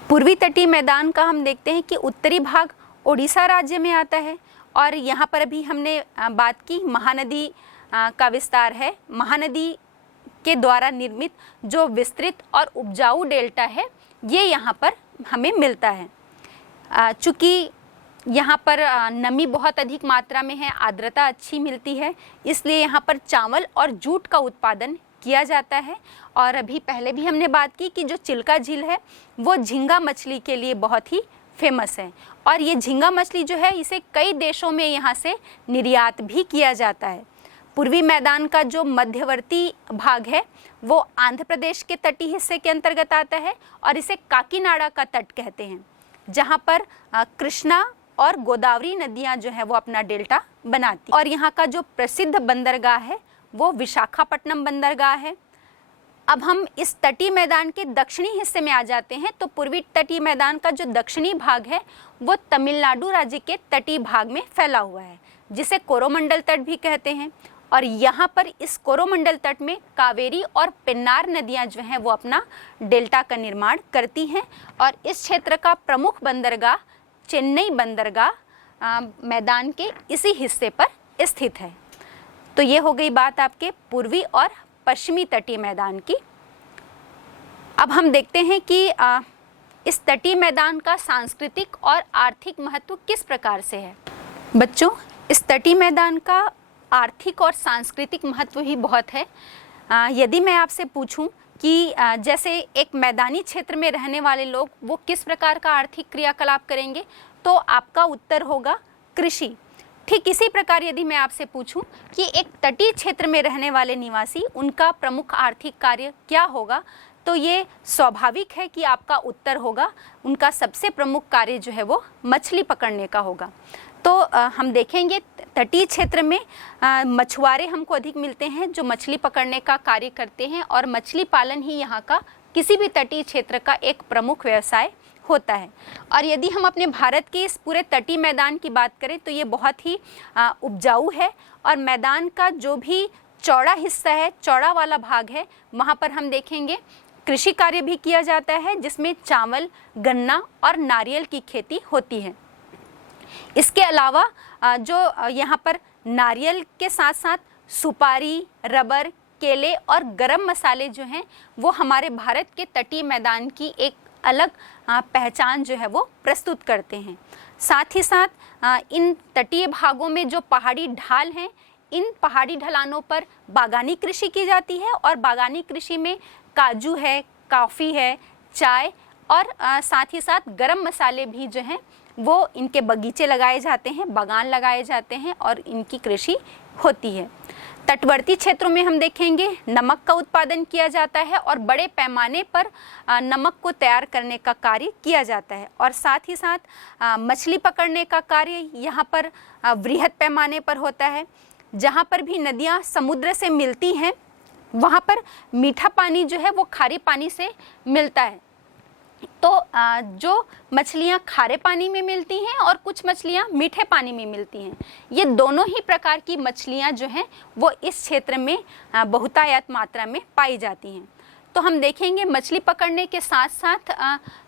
पूर्वी तटीय मैदान का हम देखते हैं कि उत्तरी भाग ओडिशा राज्य में आता है और यहाँ पर अभी हमने बात की महानदी का विस्तार है। महानदी के द्वारा निर्मित जो विस्तृत और उपजाऊ डेल्टा है ये यहाँ पर हमें मिलता है। चूँकि यहाँ पर नमी बहुत अधिक मात्रा में है, आर्द्रता अच्छी मिलती है, इसलिए यहाँ पर चावल और जूट का उत्पादन किया जाता है। और अभी पहले भी हमने बात की कि जो चिल्का झील है वो झींगा मछली के लिए बहुत ही फेमस है और ये झींगा मछली जो है इसे कई देशों में यहाँ से निर्यात भी किया जाता है। पूर्वी मैदान का जो मध्यवर्ती भाग है वो आंध्र प्रदेश के तटीय हिस्से के अंतर्गत आता है और इसे काकीनाडा का तट कहते हैं, जहाँ पर कृष्णा और गोदावरी नदियां जो है वो अपना डेल्टा बनाती। और यहाँ का जो प्रसिद्ध बंदरगाह है वो विशाखापट्टनम बंदरगाह है। अब हम इस तटीय मैदान के दक्षिणी हिस्से में आ जाते हैं। तो पूर्वी तटीय मैदान का जो दक्षिणी भाग है वो तमिलनाडु राज्य के तटीय भाग में फैला हुआ है, जिसे कोरोमंडल तट भी कहते हैं। और यहाँ पर इस कोरोमंडल तट में कावेरी और पेन्नार नदियाँ जो हैं वो अपना डेल्टा का निर्माण करती हैं और इस क्षेत्र का प्रमुख बंदरगाह चेन्नई बंदरगाह मैदान के इसी हिस्से पर स्थित है। तो ये हो गई बात आपके पूर्वी और पश्चिमी तटीय मैदान की। अब हम देखते हैं कि इस तटीय मैदान का सांस्कृतिक और आर्थिक महत्व किस प्रकार से है। बच्चों, इस तटीय मैदान का आर्थिक और सांस्कृतिक महत्व ही बहुत है। यदि मैं आपसे पूछूं कि जैसे एक मैदानी क्षेत्र में रहने वाले लोग वो किस प्रकार का आर्थिक क्रियाकलाप करेंगे, तो आपका उत्तर होगा कृषि। ठीक इसी प्रकार यदि मैं आपसे पूछूं कि एक तटीय क्षेत्र में रहने वाले निवासी उनका प्रमुख आर्थिक कार्य क्या होगा, तो ये स्वाभाविक है कि आपका उत्तर होगा उनका सबसे प्रमुख कार्य जो है वो मछली पकड़ने का होगा। तो हम देखेंगे तटीय क्षेत्र में मछुआरे हमको अधिक मिलते हैं जो मछली पकड़ने का कार्य करते हैं और मछली पालन ही यहाँ का किसी भी तटीय क्षेत्र का एक प्रमुख व्यवसाय होता है। और यदि हम अपने भारत के इस पूरे तटीय मैदान की बात करें तो ये बहुत ही उपजाऊ है और मैदान का जो भी चौड़ा हिस्सा है, चौड़ा वाला भाग है, वहाँ पर हम देखेंगे कृषि कार्य भी किया जाता है जिसमें चावल, गन्ना और नारियल की खेती होती है। इसके अलावा जो यहाँ पर नारियल के साथ साथ सुपारी, रबर, केले और गरम मसाले जो हैं वो हमारे भारत के तटीय मैदान की एक अलग पहचान जो है वो प्रस्तुत करते हैं। साथ ही साथ इन तटीय भागों में जो पहाड़ी ढाल हैं, इन पहाड़ी ढलानों पर बागानी कृषि की जाती है और बागानी कृषि में काजू है, कॉफ़ी है, चाय और साथ ही साथ गरम मसाले भी जो हैं वो इनके बगीचे लगाए जाते हैं, बागान लगाए जाते हैं और इनकी कृषि होती है। तटवर्ती क्षेत्रों में हम देखेंगे नमक का उत्पादन किया जाता है और बड़े पैमाने पर नमक को तैयार करने का कार्य किया जाता है और साथ ही साथ मछली पकड़ने का कार्य यहाँ पर वृहद पैमाने पर होता है। जहाँ पर भी नदियाँ समुद्र से मिलती हैं वहाँ पर मीठा पानी जो है वो खारे पानी से मिलता है। तो जो मछलियाँ खारे पानी में मिलती हैं और कुछ मछलियाँ मीठे पानी में मिलती हैं, ये दोनों ही प्रकार की मछलियाँ जो हैं वो इस क्षेत्र में बहुतायत मात्रा में पाई जाती हैं। तो हम देखेंगे मछली पकड़ने के साथ साथ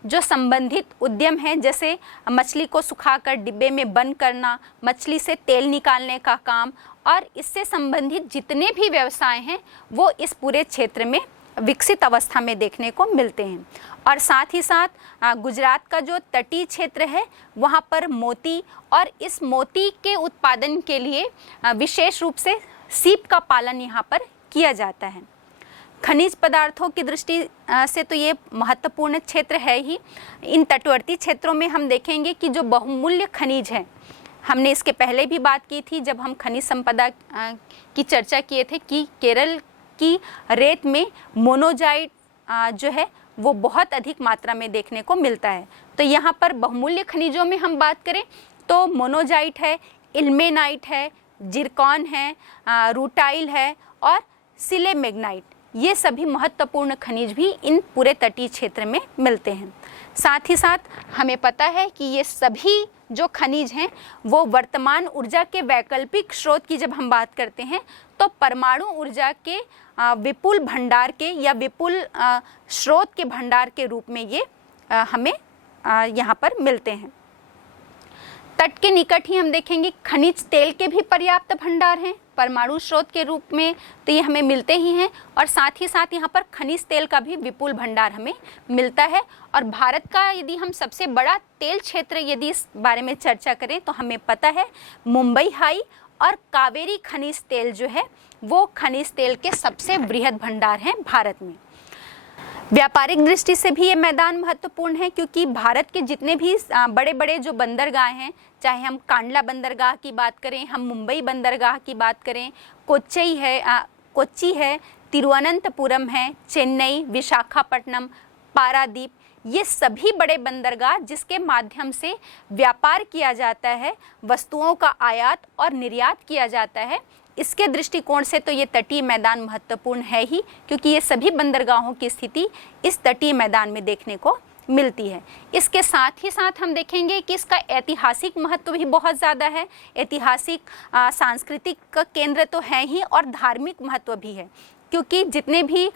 जो संबंधित उद्यम हैं, जैसे मछली को सुखाकर डिब्बे में बंद करना, मछली से तेल निकालने का काम और इससे संबंधित जितने भी व्यवसाय हैं वो इस पूरे क्षेत्र में विकसित अवस्था में देखने को मिलते हैं। और साथ ही साथ गुजरात का जो तटीय क्षेत्र है वहाँ पर मोती और इस मोती के उत्पादन के लिए विशेष रूप से सीप का पालन यहाँ पर किया जाता है। खनिज पदार्थों की दृष्टि से तो ये महत्वपूर्ण क्षेत्र है ही। इन तटवर्ती क्षेत्रों में हम देखेंगे कि जो बहुमूल्य खनिज है, हमने इसके पहले भी बात की थी जब हम खनिज संपदा की चर्चा किए थे कि केरल की रेत में मोनोजाइट जो है वो बहुत अधिक मात्रा में देखने को मिलता है। तो यहाँ पर बहुमूल्य खनिजों में हम बात करें तो मोनोजाइट है, इल्मेनाइट है, जिरकॉन है, रूटाइल है और सिलेमेग्नाइट, ये सभी महत्वपूर्ण खनिज भी इन पूरे तटीय क्षेत्र में मिलते हैं। साथ ही साथ हमें पता है कि ये सभी जो खनिज हैं वो वर्तमान ऊर्जा के वैकल्पिक स्रोत की जब हम बात करते हैं तो परमाणु ऊर्जा के विपुल भंडार के या विपुल स्रोत के भंडार के रूप में ये हमें यहाँ पर मिलते हैं। तट के निकट ही हम देखेंगे खनिज तेल के भी पर्याप्त भंडार हैं परमाणु स्रोत के रूप में, तो ये हमें मिलते ही हैं और साथ ही साथ यहाँ पर खनिज तेल का भी विपुल भंडार हमें मिलता है। और भारत का यदि हम सबसे बड़ा तेल क्षेत्र यदि इस बारे में चर्चा करें तो हमें पता है मुंबई हाई और कावेरी खनिज तेल जो है वो खनिज तेल के सबसे बृहद भंडार हैं भारत में। व्यापारिक दृष्टि से भी ये मैदान महत्वपूर्ण है क्योंकि भारत के जितने भी बड़े बड़े जो बंदरगाह हैं, चाहे हम कांडला बंदरगाह की बात करें, हम मुंबई बंदरगाह की बात करें, कोच्चि है, तिरुवनंतपुरम है, चेन्नई, विशाखापट्टनम, पारादीप, ये सभी बड़े बंदरगाह जिसके माध्यम से व्यापार किया जाता है, वस्तुओं का आयात और निर्यात किया जाता है, इसके दृष्टिकोण से तो ये तटीय मैदान महत्वपूर्ण है ही क्योंकि ये सभी बंदरगाहों की स्थिति इस तटीय मैदान में देखने को मिलती है। इसके साथ ही साथ हम देखेंगे कि इसका ऐतिहासिक महत्व भी बहुत ज़्यादा है। ऐतिहासिक सांस्कृतिक केंद्र तो है ही और धार्मिक महत्व भी है क्योंकि जितने भी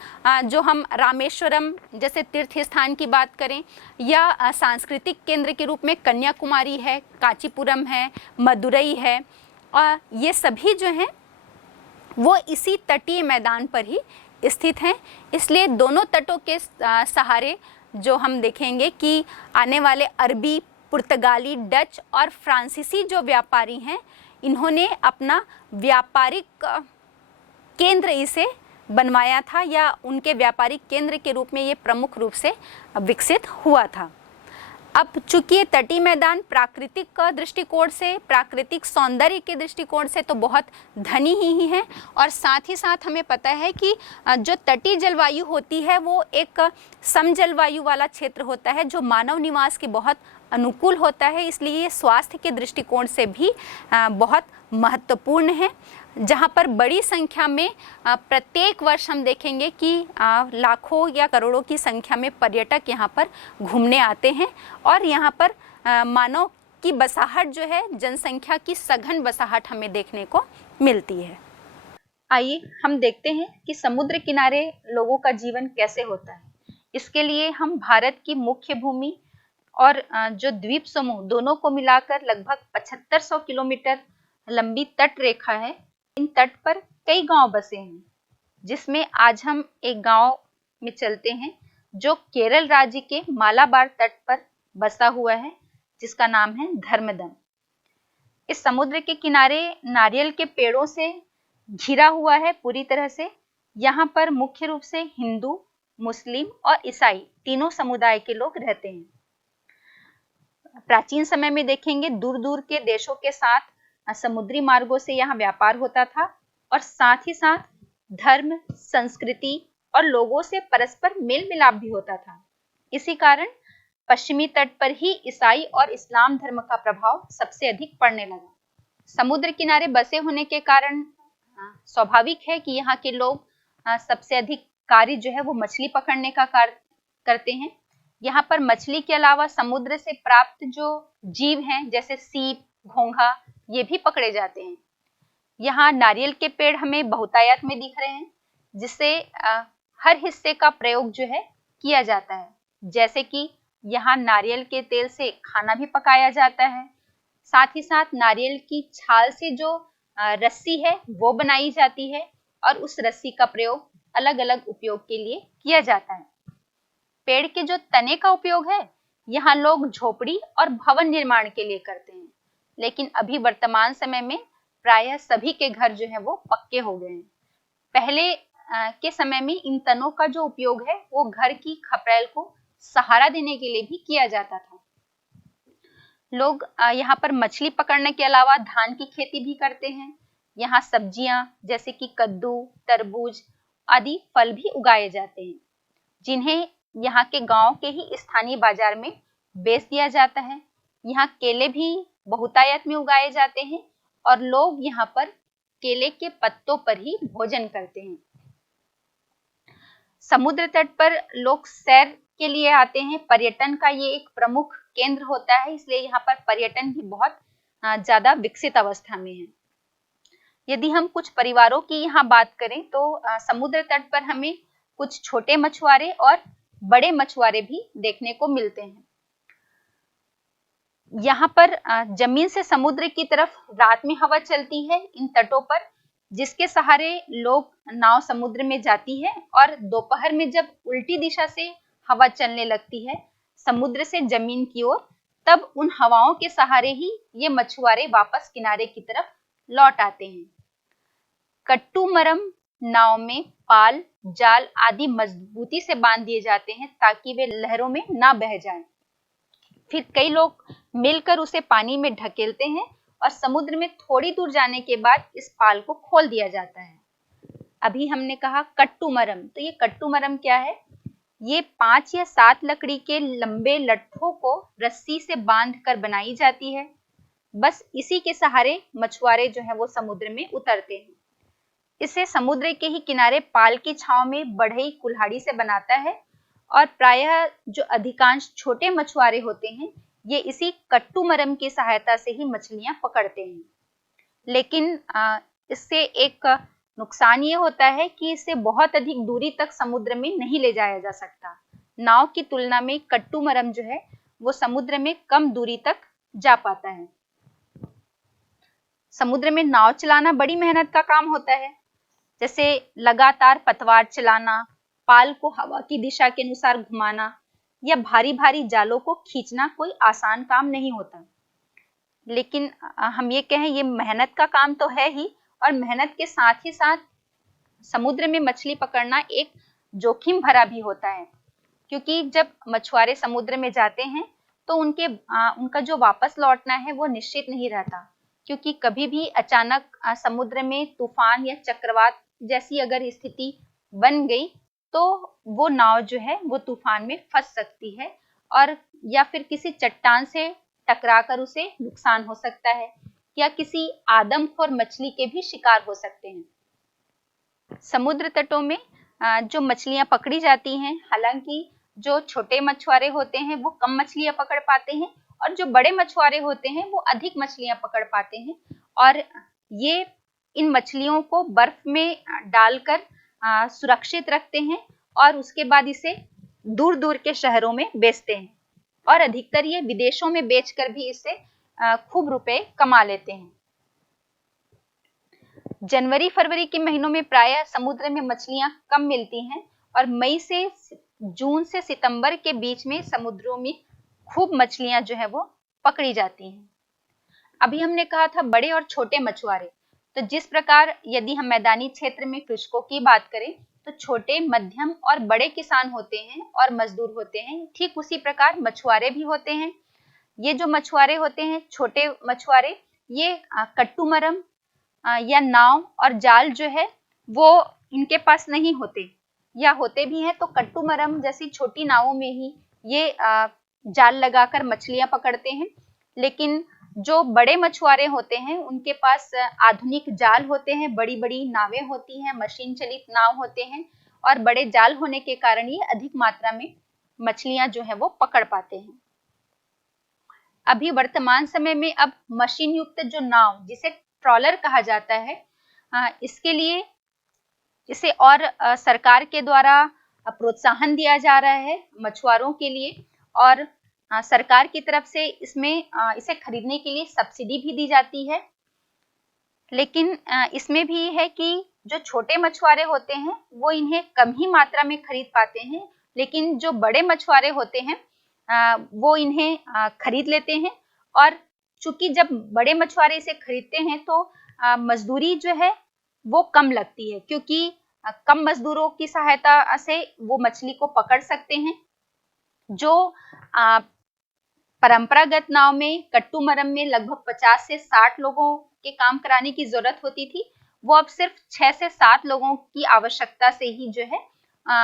जो हम रामेश्वरम जैसे तीर्थ स्थान की बात करें या सांस्कृतिक केंद्र के रूप में कन्याकुमारी है, कांचीपुरम है, मदुरई है, ये सभी जो हैं वो इसी तटीय मैदान पर ही स्थित हैं। इसलिए दोनों तटों के सहारे जो हम देखेंगे कि आने वाले अरबी, पुर्तगाली, डच और फ्रांसीसी जो व्यापारी हैं इन्होंने अपना व्यापारिक केंद्र इसे बनवाया था या उनके व्यापारिक केंद्र के रूप में ये प्रमुख रूप से विकसित हुआ था। अब चूंकि ये तटीय मैदान प्राकृतिक दृष्टिकोण से, प्राकृतिक सौंदर्य के दृष्टिकोण से तो बहुत धनी ही है और साथ ही साथ हमें पता है कि जो तटीय जलवायु होती है वो एक सम जलवायु वाला क्षेत्र होता है जो मानव निवास के बहुत अनुकूल होता है। इसलिए ये स्वास्थ्य के दृष्टिकोण से भी बहुत महत्वपूर्ण है, जहाँ पर बड़ी संख्या में प्रत्येक वर्ष हम देखेंगे कि लाखों या करोड़ों की संख्या में पर्यटक यहाँ पर घूमने आते हैं और यहाँ पर मानव की बसाहट जो है, जनसंख्या की सघन बसाहट हमें देखने को मिलती है। आइए हम देखते हैं कि समुद्र किनारे लोगों का जीवन कैसे होता है। इसके लिए हम भारत की मुख्य भूमि और जो द्वीप समूह दोनों को मिलाकर लगभग 7500 किलोमीटर लंबी तट रेखा है, इन तट पर कई गांव बसे हैं, जिसमें आज हम एक गांव में चलते हैं जो केरल राज्य के मालाबार तट पर बसा हुआ है, जिसका नाम है धर्मदम। इस समुद्र के किनारे नारियल के पेड़ों से घिरा हुआ है पूरी तरह से। यहाँ पर मुख्य रूप से हिंदू, मुस्लिम और ईसाई तीनों समुदाय के लोग रहते हैं। प्राचीन समय में देखेंगे दूर दूर के देशों के साथ समुद्री मार्गों से यहाँ व्यापार होता था और साथ ही साथ धर्म, संस्कृति और लोगों से परस्पर मेल मिलाप भी होता था। इसी कारण पश्चिमी तट पर ही ईसाई और इस्लाम धर्म का प्रभाव सबसे अधिक पड़ने लगा। समुद्र किनारे बसे होने के कारण स्वाभाविक है कि यहाँ के लोग सबसे अधिक कार्य जो है वो मछली पकड़ने का कार्य करते हैं। यहाँ पर मछली के अलावा समुद्र से प्राप्त जो जीव हैं जैसे सीप, घोंघा, ये भी पकड़े जाते हैं। यहाँ नारियल के पेड़ हमें बहुतायत में दिख रहे हैं, जिससे हर हिस्से का प्रयोग जो है किया जाता है। जैसे कि यहाँ नारियल के तेल से खाना भी पकाया जाता है, साथ ही साथ नारियल की छाल से जो रस्सी है वो बनाई जाती है और उस रस्सी का प्रयोग अलग अलग उपयोग के लिए किया जाता है। पेड़ के जो तने का उपयोग है यहाँ लोग झोपड़ी और भवन निर्माण के लिए करते हैं, लेकिन अभी वर्तमान समय में प्रायः सभी के घर जो है वो पक्के हो गए हैं। पहले के समय में इन तनों का जो उपयोग है वो घर की खपरेल को सहारा देने के लिए भी किया जाता था। लोग यहाँ पर मछली पकड़ने के अलावा धान की खेती भी करते हैं। यहाँ सब्जियां जैसे कि कद्दू, तरबूज आदि फल भी उगाए जाते हैं, जिन्हें यहाँ के गांव के ही स्थानीय बाजार में बेच दिया जाता है। यहाँ केले भी बहुतायत में उगाए जाते हैं और लोग यहाँ पर केले के पत्तों पर ही भोजन करते हैं। समुद्र तट पर लोग सैर के लिए आते हैं। पर्यटन का ये एक प्रमुख केंद्र होता है, इसलिए यहाँ पर पर्यटन भी बहुत ज्यादा विकसित अवस्था में है। यदि हम कुछ परिवारों की यहाँ बात करें तो समुद्र तट पर हमें कुछ छोटे मछुआरे और बड़े मछुआरे भी देखने को मिलते हैं। यहाँ पर जमीन से समुद्र की तरफ रात में हवा चलती है इन तटों पर, जिसके सहारे लोग नाव समुद्र में जाती है और दोपहर में जब उल्टी दिशा से हवा चलने लगती है समुद्र से जमीन की ओर, तब उन हवाओं के सहारे ही ये मछुआरे वापस किनारे की तरफ लौट आते हैं। कट्टूमरम नाव में पाल, जाल आदि मजबूती से बांध दिए जाते हैं ताकि वे लहरों में ना बह जाएं। फिर कई लोग मिलकर उसे पानी में ढकेलते हैं और समुद्र में थोड़ी दूर जाने के बाद इस पाल को खोल दिया जाता है। अभी हमने कहा कट्टूमरम, तो ये कट्टूमरम क्या है? ये 5 या 7 लकड़ी के लंबे लट्ठों को रस्सी से बांधकर बनाई जाती है। बस इसी के सहारे मछुआरे जो है वो समुद्र में उतरते हैं। इसे समुद्र के ही किनारे पाल की छांव में बढ़ई कुल्हाड़ी से बनाता है और प्रायः जो अधिकांश छोटे मछुआरे होते हैं ये इसी कट्टूमरम की सहायता से ही मछलियां पकड़ते हैं। लेकिन इससे एक नुकसान ये होता है कि इसे बहुत अधिक दूरी तक समुद्र में नहीं ले जाया जा सकता। नाव की तुलना में कट्टूमरम जो है वो समुद्र में कम दूरी तक जा पाता है। समुद्र में नाव चलाना बड़ी मेहनत का काम होता है, जैसे लगातार पतवार चलाना, पाल को हवा की दिशा के अनुसार घुमाना या भारी भारी जालों को खींचना कोई आसान काम नहीं होता। लेकिन हम ये कहें ये मेहनत का काम तो है ही, और मेहनत के साथ ही साथ समुद्र में मछली पकड़ना एक जोखिम भरा भी होता है, क्योंकि जब मछुआरे समुद्र में जाते हैं तो उनका जो वापस लौटना है वो निश्चित नहीं रहता, क्योंकि कभी भी अचानक समुद्र में तूफान या चक्रवात जैसी अगर स्थिति बन गई तो वो नाव जो है वो तूफान में फंस सकती है और या फिर किसी चट्टान से टकराकर उसे नुकसान हो सकता है या किसी आदमखोर मछली के भी शिकार हो सकते हैं। समुद्र तटों में जो मछलियां पकड़ी जाती हैं, हालांकि जो छोटे मछुआरे होते हैं वो कम मछलियां पकड़ पाते हैं और जो बड़े मछुआरे होते हैं वो अधिक मछलियां पकड़ पाते हैं, और ये इन मछलियों को बर्फ में डालकर सुरक्षित रखते हैं और उसके बाद इसे दूर दूर के शहरों में बेचते हैं और अधिकतर ये विदेशों में बेचकर भी इससे खूब रुपए कमा लेते हैं। जनवरी फरवरी के महीनों में प्रायः समुद्र में मछलियां कम मिलती हैं और मई से जून से सितंबर के बीच में समुद्रों में खूब मछलियां जो है वो पकड़ी जाती हैं। अभी हमने कहा था बड़े और छोटे मछुआरे, तो जिस प्रकार यदि हम मैदानी क्षेत्र में कृषकों की बात करें तो छोटे, मध्यम और बड़े किसान होते हैं और मजदूर होते हैं, ठीक उसी प्रकार मछुआरे भी होते हैं। ये जो मछुआरे होते हैं, छोटे मछुआरे, ये कट्टुमरम या नाव और जाल जो है वो इनके पास नहीं होते, या होते भी हैं तो कट्टुमरम जैसी छोटी नावों में ही ये जाल लगाकर मछलियां पकड़ते हैं। लेकिन जो बड़े मछुआरे होते हैं उनके पास आधुनिक जाल होते हैं, बड़ी बड़ी नावें होती हैं, मशीन चलित नाव होते हैं और बड़े जाल होने के कारण ये अधिक मात्रा में मछलियां जो है वो पकड़ पाते हैं। अभी वर्तमान समय में अब मशीन युक्त जो नाव जिसे ट्रॉलर कहा जाता है, इसके लिए इसे और सरकार के द्वारा प्रोत्साहन दिया जा रहा है मछुआरों के लिए, और सरकार की तरफ से इसे खरीदने के लिए सब्सिडी भी दी जाती है। लेकिन इसमें भी है कि जो छोटे मछुआरे होते हैं वो इन्हें कम ही मात्रा में खरीद पाते हैं, लेकिन जो बड़े मछुआरे होते हैं वो इन्हें खरीद लेते हैं। और चूंकि जब बड़े मछुआरे इसे खरीदते हैं तो मजदूरी जो है वो कम लगती है, क्योंकि कम मजदूरों की सहायता से वो मछली को पकड़ सकते हैं। जो परंपरागत नाव में कट्टुमरम में लगभग 50 से 60 लोगों के काम कराने की जरूरत होती थी, वो अब सिर्फ 6 से 7 लोगों की आवश्यकता से ही जो है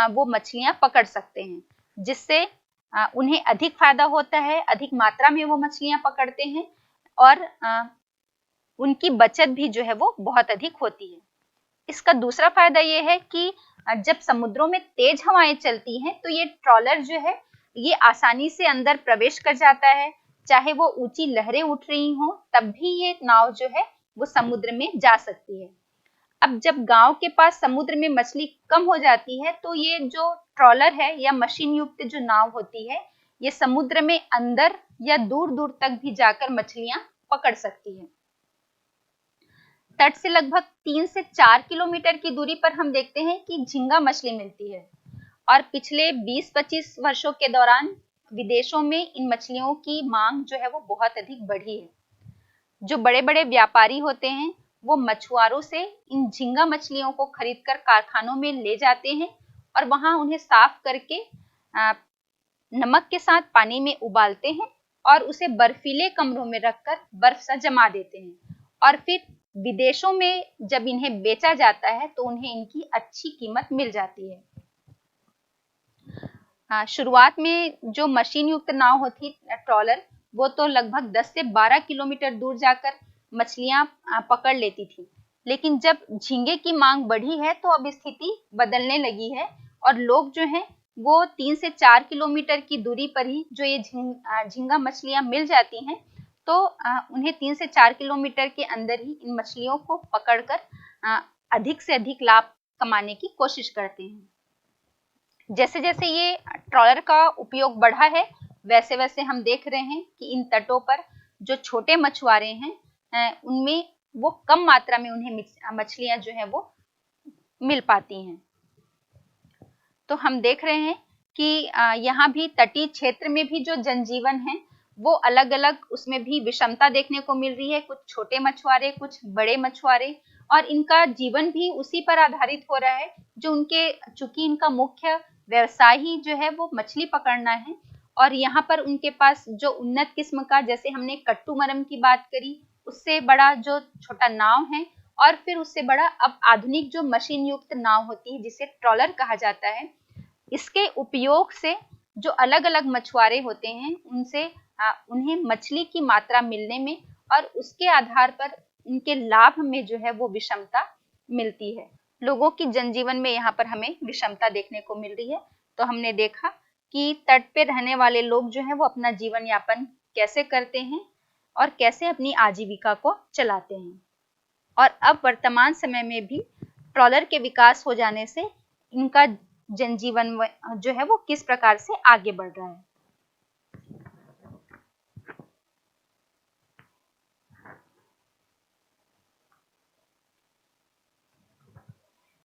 वो मछलियां पकड़ सकते हैं, जिससे उन्हें अधिक फायदा होता है, अधिक मात्रा में वो मछलियां पकड़ते हैं और उनकी बचत भी जो है वो बहुत अधिक होती है। इसका दूसरा फायदा ये है कि जब समुद्रों में तेज हवाएं चलती हैं तो ये ट्रॉलर जो है ये आसानी से अंदर प्रवेश कर जाता है, चाहे वो ऊंची लहरें उठ रही हो तब भी ये नाव जो है वो समुद्र में जा सकती है। अब जब गांव के पास समुद्र में मछली कम हो जाती है तो ये जो ट्रॉलर है या मशीन युक्त जो नाव होती है ये समुद्र में अंदर या दूर दूर तक भी जाकर मछलियां पकड़ सकती है। तट से लगभग 3 से 4 किलोमीटर की दूरी पर हम देखते हैं कि झींगा मछली मिलती है और पिछले 20-25 वर्षों के दौरान विदेशों में इन मछलियों की मांग जो है वो बहुत अधिक बढ़ी है। जो बड़े बड़े व्यापारी होते हैं वो मछुआरों से इन झींगा मछलियों को खरीदकर कारखानों में ले जाते हैं और वहां उन्हें साफ करके नमक के साथ पानी में उबालते हैं और उसे बर्फीले कमरों में रखकर बर्फ सा जमा देते हैं और फिर विदेशों में जब इन्हें बेचा जाता है तो उन्हें इनकी अच्छी कीमत मिल जाती है। शुरुआत में जो मशीन युक्त नाव होती ट्रॉलर वो तो लगभग 10 से 12 किलोमीटर दूर जाकर मछलियां पकड़ लेती थी, लेकिन जब झींगे की मांग बढ़ी है तो अब स्थिति बदलने लगी है और लोग जो हैं वो 3 से 4 किलोमीटर की दूरी पर ही जो ये झींगा मछलियां मिल जाती हैं तो उन्हें 3 से 4 किलोमीटर के अंदर ही इन मछलियों को पकड़कर अधिक से अधिक लाभ कमाने की कोशिश करते हैं। जैसे जैसे ये ट्रॉलर का उपयोग बढ़ा है वैसे वैसे हम देख रहे हैं कि इन तटों पर जो छोटे मछुआरे हैं उनमें वो कम मात्रा में उन्हें मछलियां जो है वो मिल पाती हैं। तो हम देख रहे हैं कि यहाँ भी तटीय क्षेत्र में भी जो जनजीवन है वो अलग अलग, उसमें भी विषमता देखने को मिल रही है। कुछ छोटे मछुआरे, कुछ बड़े मछुआरे, और इनका जीवन भी उसी पर आधारित हो रहा है जो उनके, चूंकि इनका मुख्य व्यवसाय ही जो है वो मछली पकड़ना है और यहाँ पर उनके पास जो उन्नत किस्म का, जैसे हमने कट्टुमरम की बात करी, उससे बड़ा जो छोटा नाव है और फिर उससे बड़ा अब आधुनिक जो मशीन युक्त नाव होती है जिसे ट्रॉलर कहा जाता है, इसके उपयोग से जो अलग अलग मछुआरे होते हैं उनसे उन्हें मछली की मात्रा मिलने में और उसके आधार पर उनके लाभ में जो है वो विषमता मिलती है। लोगों की जनजीवन में यहाँ पर हमें विषमता देखने को मिल रही है। तो हमने देखा कि तट पे रहने वाले लोग जो है वो अपना जीवन यापन कैसे करते हैं और कैसे अपनी आजीविका को चलाते हैं। और अब वर्तमान समय में भी ट्रॉलर के विकास हो जाने से इनका जनजीवन जो है वो किस प्रकार से आगे बढ़ रहा है।